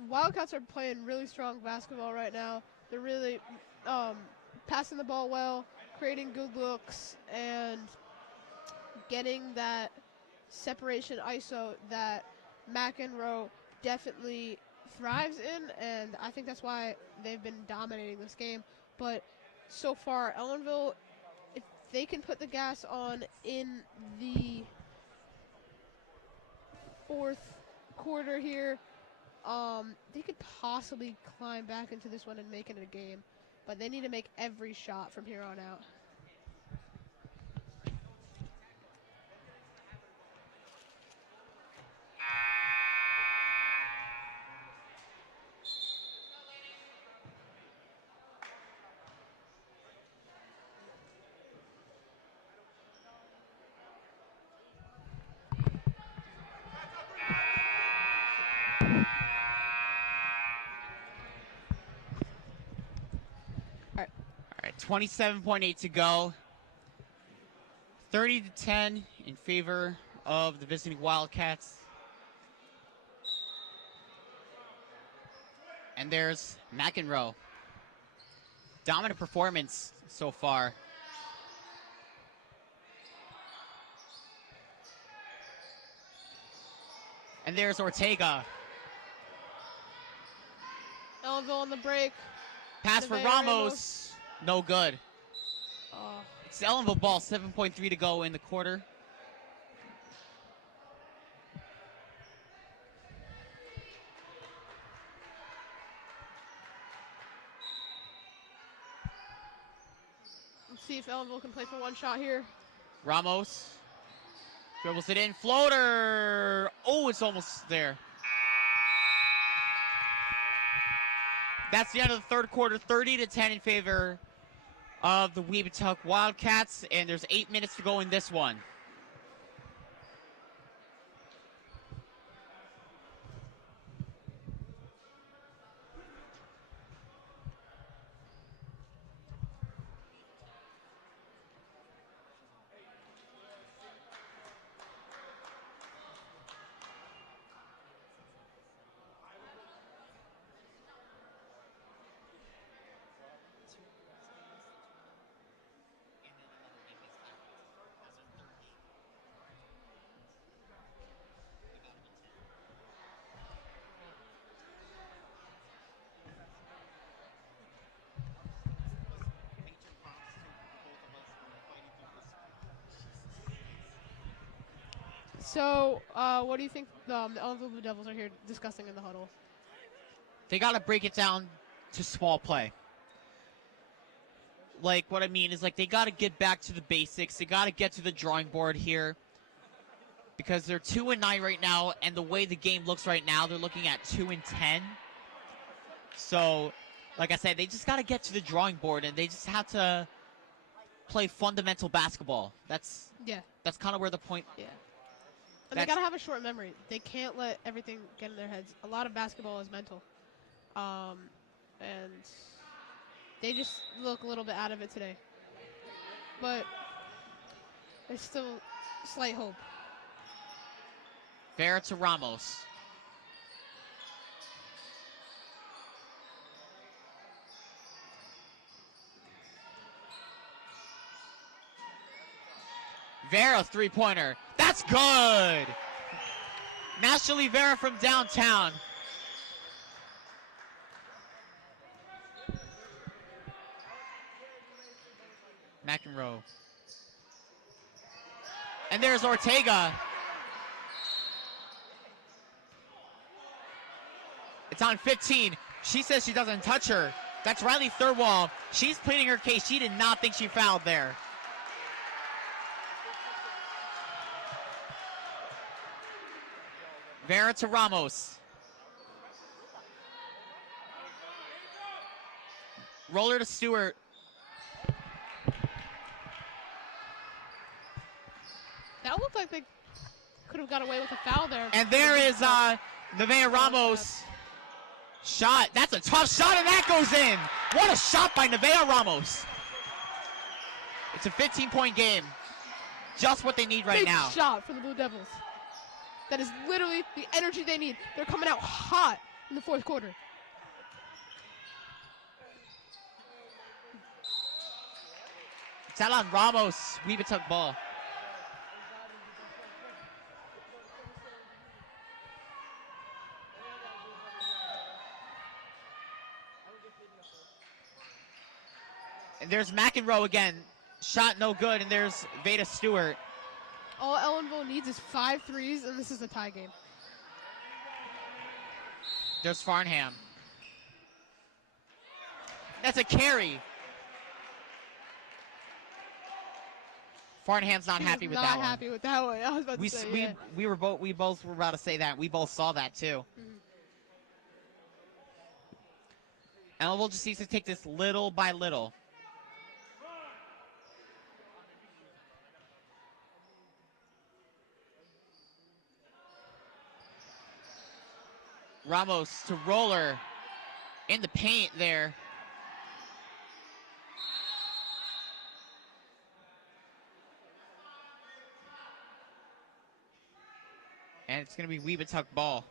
Wildcats are playing really strong basketball right now. They're really passing the ball well, creating good looks, and getting that separation ISO that McEnroe definitely thrives in, and I think that's why they've been dominating this game. But so far, Ellenville, if they can put the gas on in the fourth quarter here, they could possibly climb back into this one and make it a game. But they need to make every shot from here on out. All right, 27.8 to go. 30-10 in favor of the visiting Wildcats. And there's McEnroe. Dominant performance so far. And there's Ortega. Ellenville on the break. Pass for Ramos. No good. Oh. It's Ellenville ball, 7.3 to go in the quarter. Let's see if Ellenville can play for one shot here. Ramos dribbles it in. Floater. Oh, it's almost there. That's the end of the third quarter. 30-10 in favor of the Webutuck Wildcats, and there's 8 minutes to go in this one. So, what do you think the Ellenville Blue Devils are here discussing in the huddle? They got to break it down to small play. Like, what I mean is, like, they got to get back to the basics. They got to get to the drawing board here. Because they're 2-9 right now, and the way the game looks right now, they're looking at 2-10. So, like I said, they just got to get to the drawing board, and they just have to play fundamental basketball. That's kind of where the point. Yeah. And they got to have a short memory. They can't let everything get in their heads. A lot of basketball is mental. And they just look a little bit out of it today. But there's still slight hope. Vera to Ramos. Vera, three-pointer. That's good. Nationally Vera from downtown. McEnroe. And there's Ortega. It's on 15. She says she doesn't touch her. That's Riley Thirlwall. She's pleading her case. She did not think she fouled there. Vera to Ramos. Roller to Stewart. That looked like they could have got away with a foul there. And there is Nevaeh Ramos. Shot. That's a tough shot, and that goes in. What a shot by Nevaeh Ramos. It's a 15-point game. Just what they need right Big now. shot for the Blue Devils. That is literally the energy they need. They're coming out hot in the fourth quarter. It's out on Ramos. Webutuck ball. And there's McEnroe again. Shot no good, and there's Veda Stewart. All Ellenville needs is 5 threes, and this is a tie game. There's Farnham. That's a carry. Farnham's not happy with that one. Not happy with that one. I was about to say, yeah. We both were about to say that. We both saw that too. And we'll just need to take this little by little. Ramos to Roller in the paint there. And it's going to be Webutuck ball.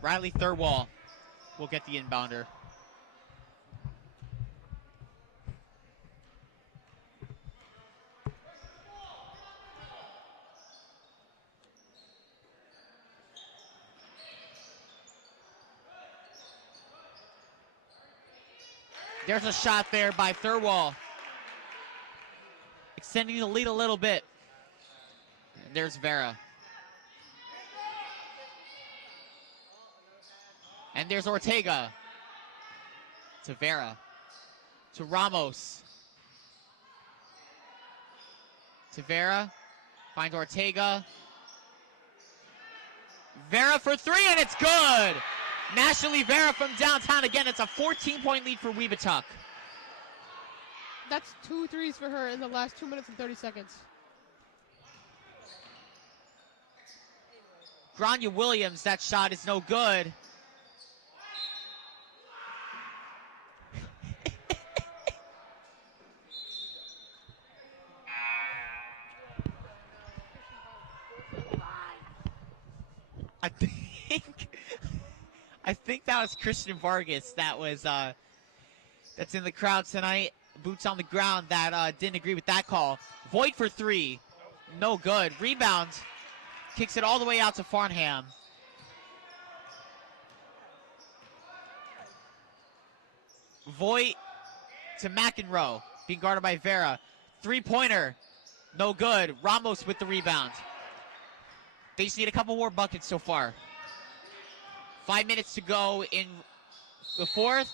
Riley Thirlwall will get the inbounder. There's a shot there by Thirlwall. Extending the lead a little bit. And there's Vera. And there's Ortega. To Vera. To Ramos. To Vera. Finds Ortega. Vera for three, and it's good! Nationally Vera from downtown again. It's a 14-point lead for Webutuck. That's 2 threes for her in the last 2 minutes and 30 seconds. Grania Williams, that shot is no good. I think that was Christian Vargas that was that's in the crowd tonight. Boots on the ground that didn't agree with that call. Voigt for three. No good. Rebound. Kicks it all the way out to Farnham. Voigt to McEnroe. Being guarded by Vera. Three-pointer. No good. Ramos with the rebound. They just need a couple more buckets so far. 5 minutes to go in the fourth.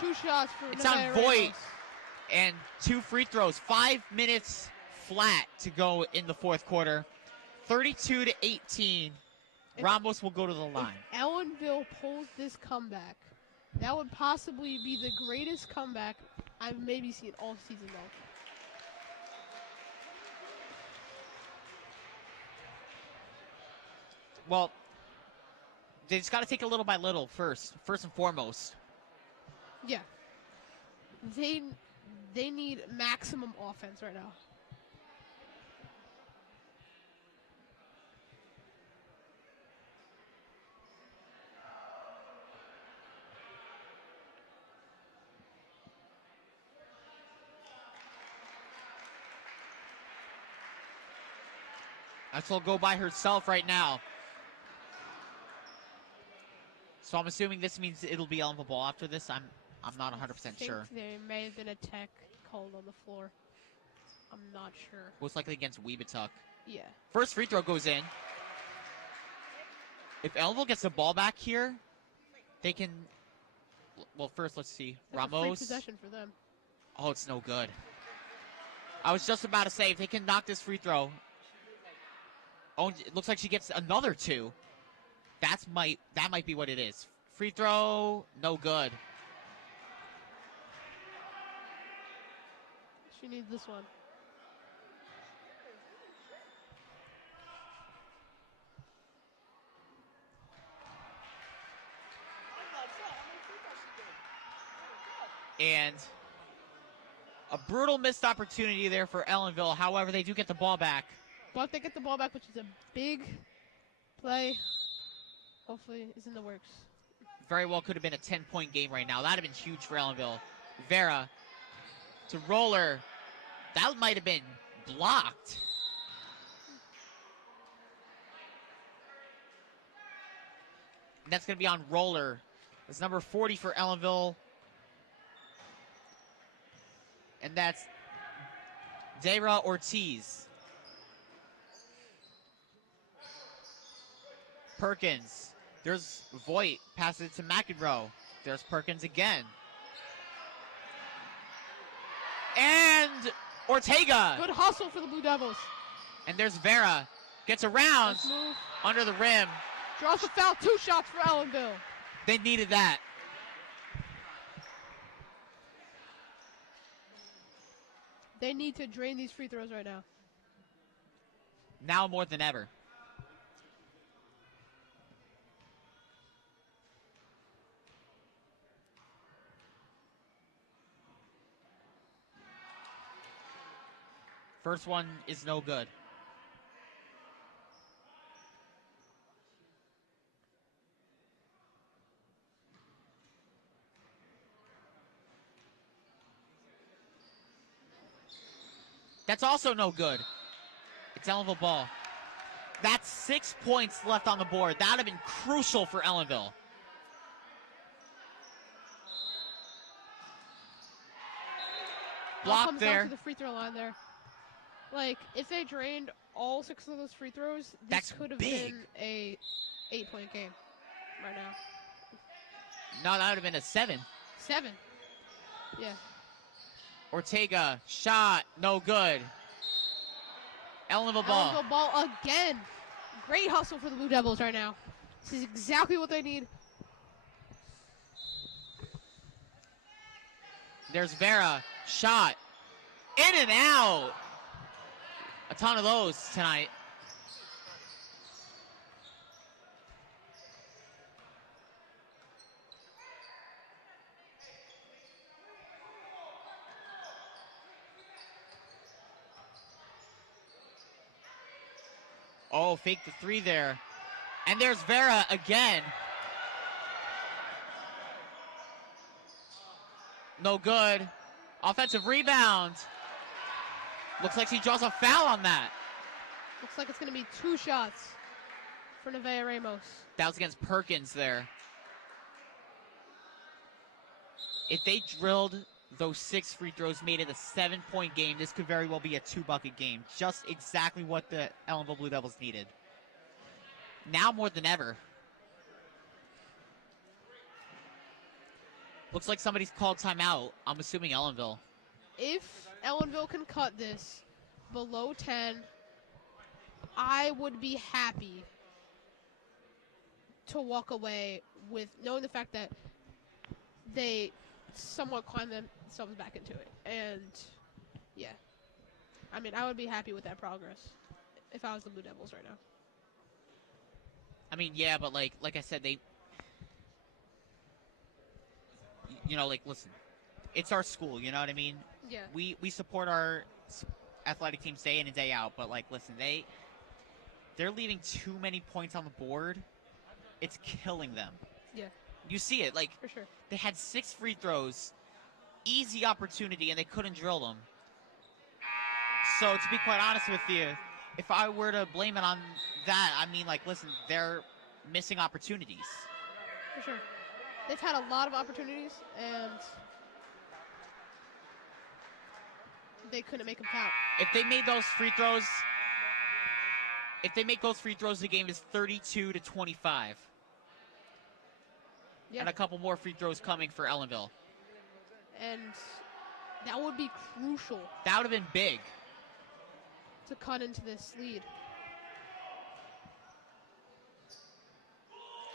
2 shots for It's on Nevaeh Voigt. Ramos. And 2 free throws. 5 minutes flat to go in the fourth quarter. 32-18. Ramos will go to the line. If Ellenville pulls this comeback, that would possibly be the greatest comeback I've maybe seen all season long. Well, they just got to take it little by little first and foremost. Yeah. They need maximum offense right now. That's will go by herself right now. So I'm assuming this means it'll be Ellenville ball after this. I'm not 100% sure. There may have been a tech called on the floor. I'm not sure. Most likely against Webutuck. Yeah. First free throw goes in. If Ellenville gets the ball back here, they can. Well, first let's see. That's a free Ramos. possession for them. Oh, it's no good. I was just about to say, if they can knock this free throw. Oh, it looks like she gets another 2. That might be what it is. Free throw, no good. She needs this one. And a brutal missed opportunity there for Ellenville. However, they do get the ball back. But they get the ball back, which is a big play. Hopefully, is in the works. Very well could have been a 10-point game right now. That would have been huge for Ellenville. Vera to Roller. That might have been blocked. And that's going to be on Roller. It's number 40 for Ellenville. And that's Dayra Ortiz. Perkins. There's Voigt. Passes it to McEnroe. There's Perkins again. And Ortega. Good hustle for the Blue Devils. And there's Vera. Gets around Nice move. under the rim. Draws the foul. 2 shots for Ellenville. They needed that. They need to drain these free throws right now. Now more than ever. First one is no good. That's also no good. It's Ellenville ball. That's 6 points left on the board. That would have been crucial for Ellenville. Block Comes there. down to the free throw line there. Like, if they drained all 6 of those free throws, this That's could have big. been a 8-point game right now. No, that would have been a 7. 7. Yeah. Ortega, shot, no good. Ellenville ball. Ellenville ball again. Great hustle for the Blue Devils right now. This is exactly what they need. There's Vera, shot, in and out. A ton of those tonight. Oh, fake the 3 there. And there's Vera again. No good. Offensive rebound. Looks like she draws a foul on that. Looks like it's going to be 2 shots for Nevaeh Ramos. That was against Perkins there. If they drilled those 6 free throws made it a 7-point game. This could very well be a 2-bucket game. Just exactly what the Ellenville Blue Devils needed. Now more than ever. Looks like somebody's called timeout. I'm assuming Ellenville. If Ellenville can cut this below 10, I would be happy to walk away with knowing the fact that they somewhat climb themselves back into it. And, yeah. I mean, I would be happy with that progress if I was the Blue Devils right now. I mean, yeah, but like I said, they... You know, like, listen. It's our school, you know what I mean? Yeah. We support our athletic teams day in and day out, but, like, listen, they're leaving too many points on the board. It's killing them. Yeah. You see it, like, For sure. they had 6 free throws, easy opportunity, and they couldn't drill them. So, to be quite honest with you, if I were to blame it on that, I mean, like, listen, they're missing opportunities. For sure. They've had a lot of opportunities, and they couldn't make them count. If they made those free throws, the game is 32-25. Yeah. And a couple more free throws coming for Ellenville. And that would be crucial That would have been big. to cut into this lead.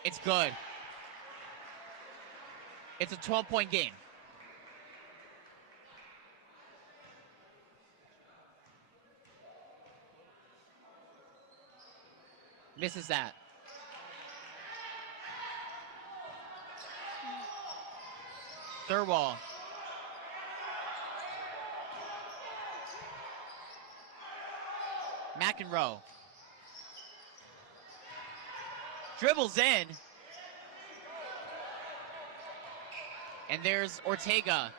It's good. It's a 12-point game. Misses that. Third wall. McEnroe. Dribbles in. And there's Ortega.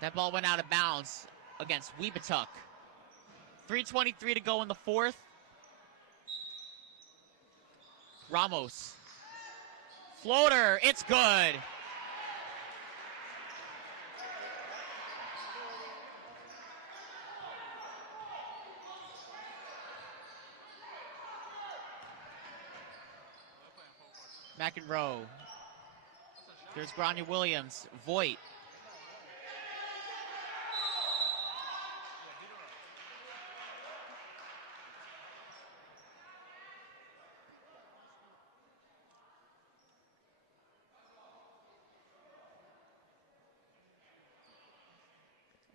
That ball went out of bounds against Webutuck. 3:23 to go in the fourth. Ramos. Floater, it's good. McEnroe. There's Grania Williams. Voigt.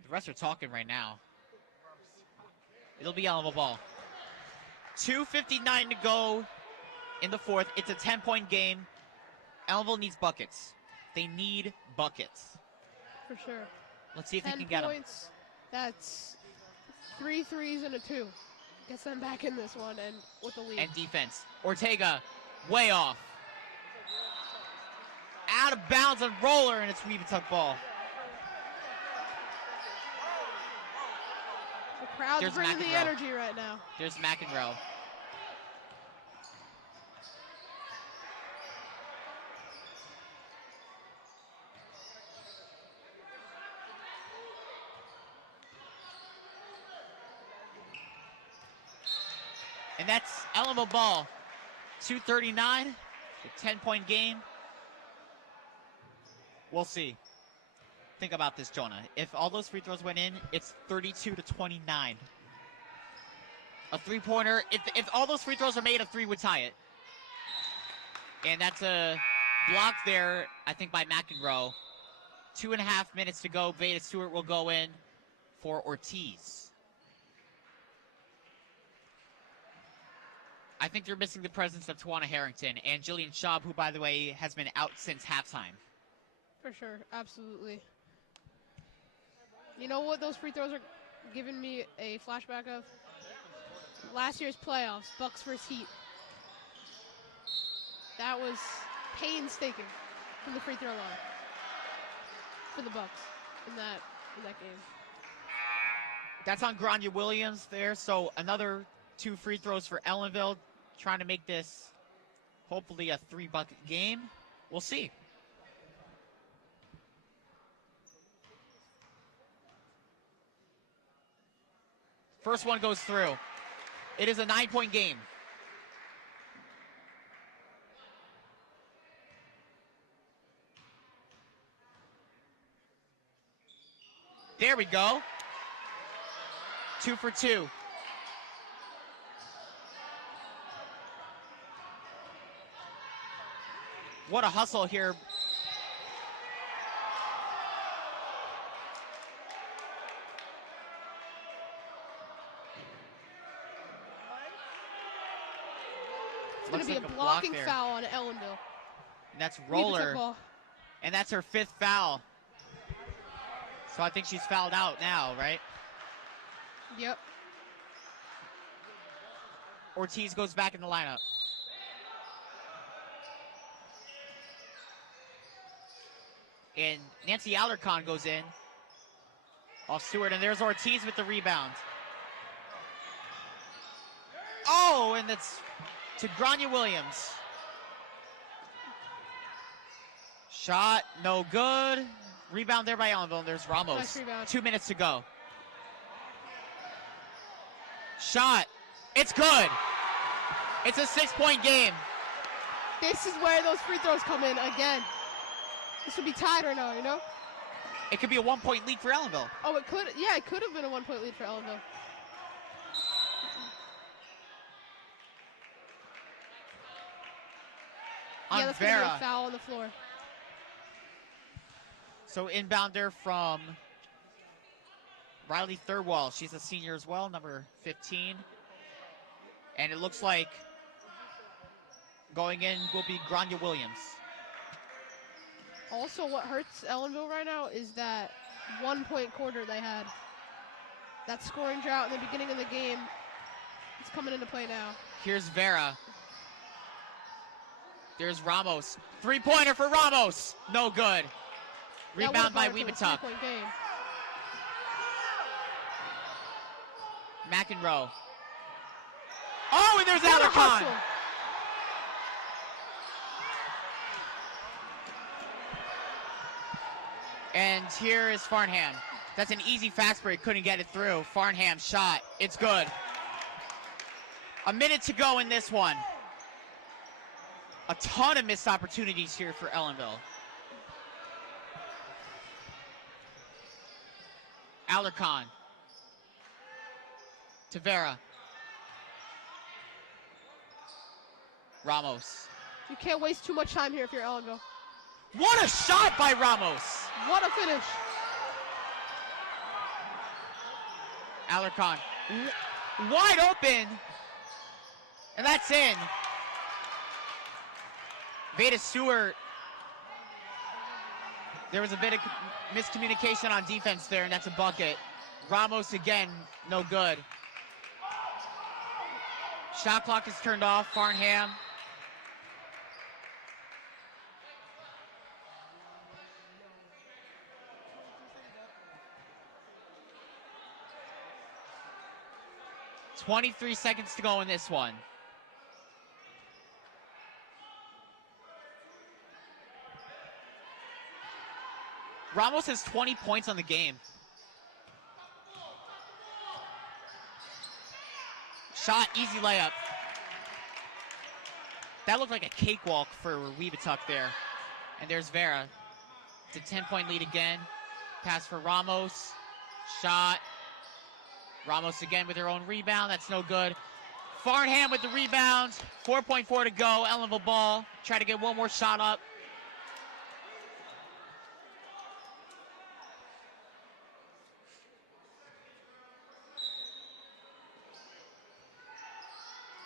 The rest are talking right now. It'll be Ellenville ball. 2:59 to go in the fourth. It's a 10-point game. Ellenville needs buckets. They need buckets. For sure. Let's see if they 10 can get them. points. That's 3 threes and a 2. Gets them back in this one and with the lead. And defense. Ortega, way off. Out of bounds on roller, and it's Webutuck ball. The crowd's There's bringing the McEnroe. energy right now. There's McEnroe. And that's Ellenville ball. 2:39, a 10-point game. We'll see. Think about this, Jonah. If all those free throws went in, it's 32-29. A three-pointer, if all those free throws are made, a 3 would tie it. And that's a block there, I think, by McEnroe. 2.5 minutes to go. Veda Stewart will go in for Ortiz. I think they're missing the presence of Tawana Harrington and Jillian Schaub, who, by the way, has been out since halftime. For sure, absolutely. You know what those free throws are giving me a flashback of? Last year's playoffs, Bucks versus Heat. That was painstaking from the free throw line for the Bucks in that game. That's on Grania Williams there, so another 2 free throws for Ellenville, trying to make this hopefully a 3-bucket game. We'll see. First one goes through. It is a 9-point game. There we go. 2 for 2. What a hustle here. It's going to be a blocking foul on Ellenville. And that's Roller. And that's her 5th foul. So I think she's fouled out now, right? Yep. Ortiz goes back in the lineup. And Nancy Alarcon goes in. Off Stewart, and there's Ortiz with the rebound. Oh, and that's to Grania Williams. Shot, no good. Rebound there by Ellenville, and there's Ramos. Nice rebound. 2 minutes to go. Shot, it's good. It's a 6-point game. This is where those free throws come in again. This would be tied right now, you know? It could be a 1-point lead for Ellenville. Oh, it could. Yeah, it could have been a 1-point lead for Ellenville. Yeah, that's going to be a foul on the floor. So inbounder from Riley Thirlwall. She's a senior as well, number 15. And it looks like going in will be Grania Williams. Also, what hurts Ellenville right now is that 1-point quarter they had. That scoring drought in the beginning of the game is coming into play now. Here's Vera. There's Ramos. 3-pointer for Ramos. No good. Rebound by Webutuck. McEnroe. Oh, and there's Alarcon. And here is Farnham. That's an easy fast break. Couldn't get it through. Farnham shot. It's good. A minute to go in this one. A ton of missed opportunities here for Ellenville. Alarcon. Tavera. Ramos. You can't waste too much time here if you're Ellenville. What a shot by Ramos. What a finish. Alarcon. Wide open. And that's in. Veda Stewart. There was a bit of miscommunication on defense there, and that's a bucket. Ramos again, no good. Shot clock is turned off. Farnham. .23 seconds to go in this one. Ramos has 20 points on the game. Shot, easy layup. That looked like a cakewalk for Webutuck there. And there's Vera. It's a 10-point lead again. Pass for Ramos. Shot. Ramos again with her own rebound. That's no good. Farnham with the rebound. 4.4 to go. Ellenville ball. Try to get one more shot up.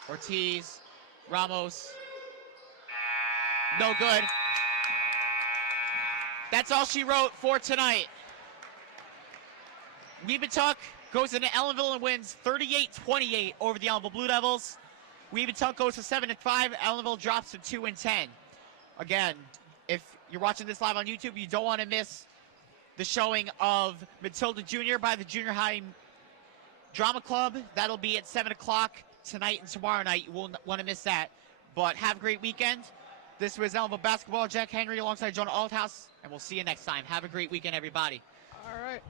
Ortiz. Ramos. No good. That's all she wrote for tonight. Webutuck goes into Ellenville and wins 38-28 over the Ellenville Blue Devils. Webutuck goes to 7-5. Ellenville drops to 2-10. Again, if you're watching this live on YouTube, you don't want to miss the showing of Matilda Jr. by the Junior High Drama Club. That'll be at 7 o'clock tonight and tomorrow night. You won't want to miss that. But have a great weekend. This was Ellenville Basketball. Jack Henry alongside Jonah Althouse, and we'll see you next time. Have a great weekend, everybody. All right.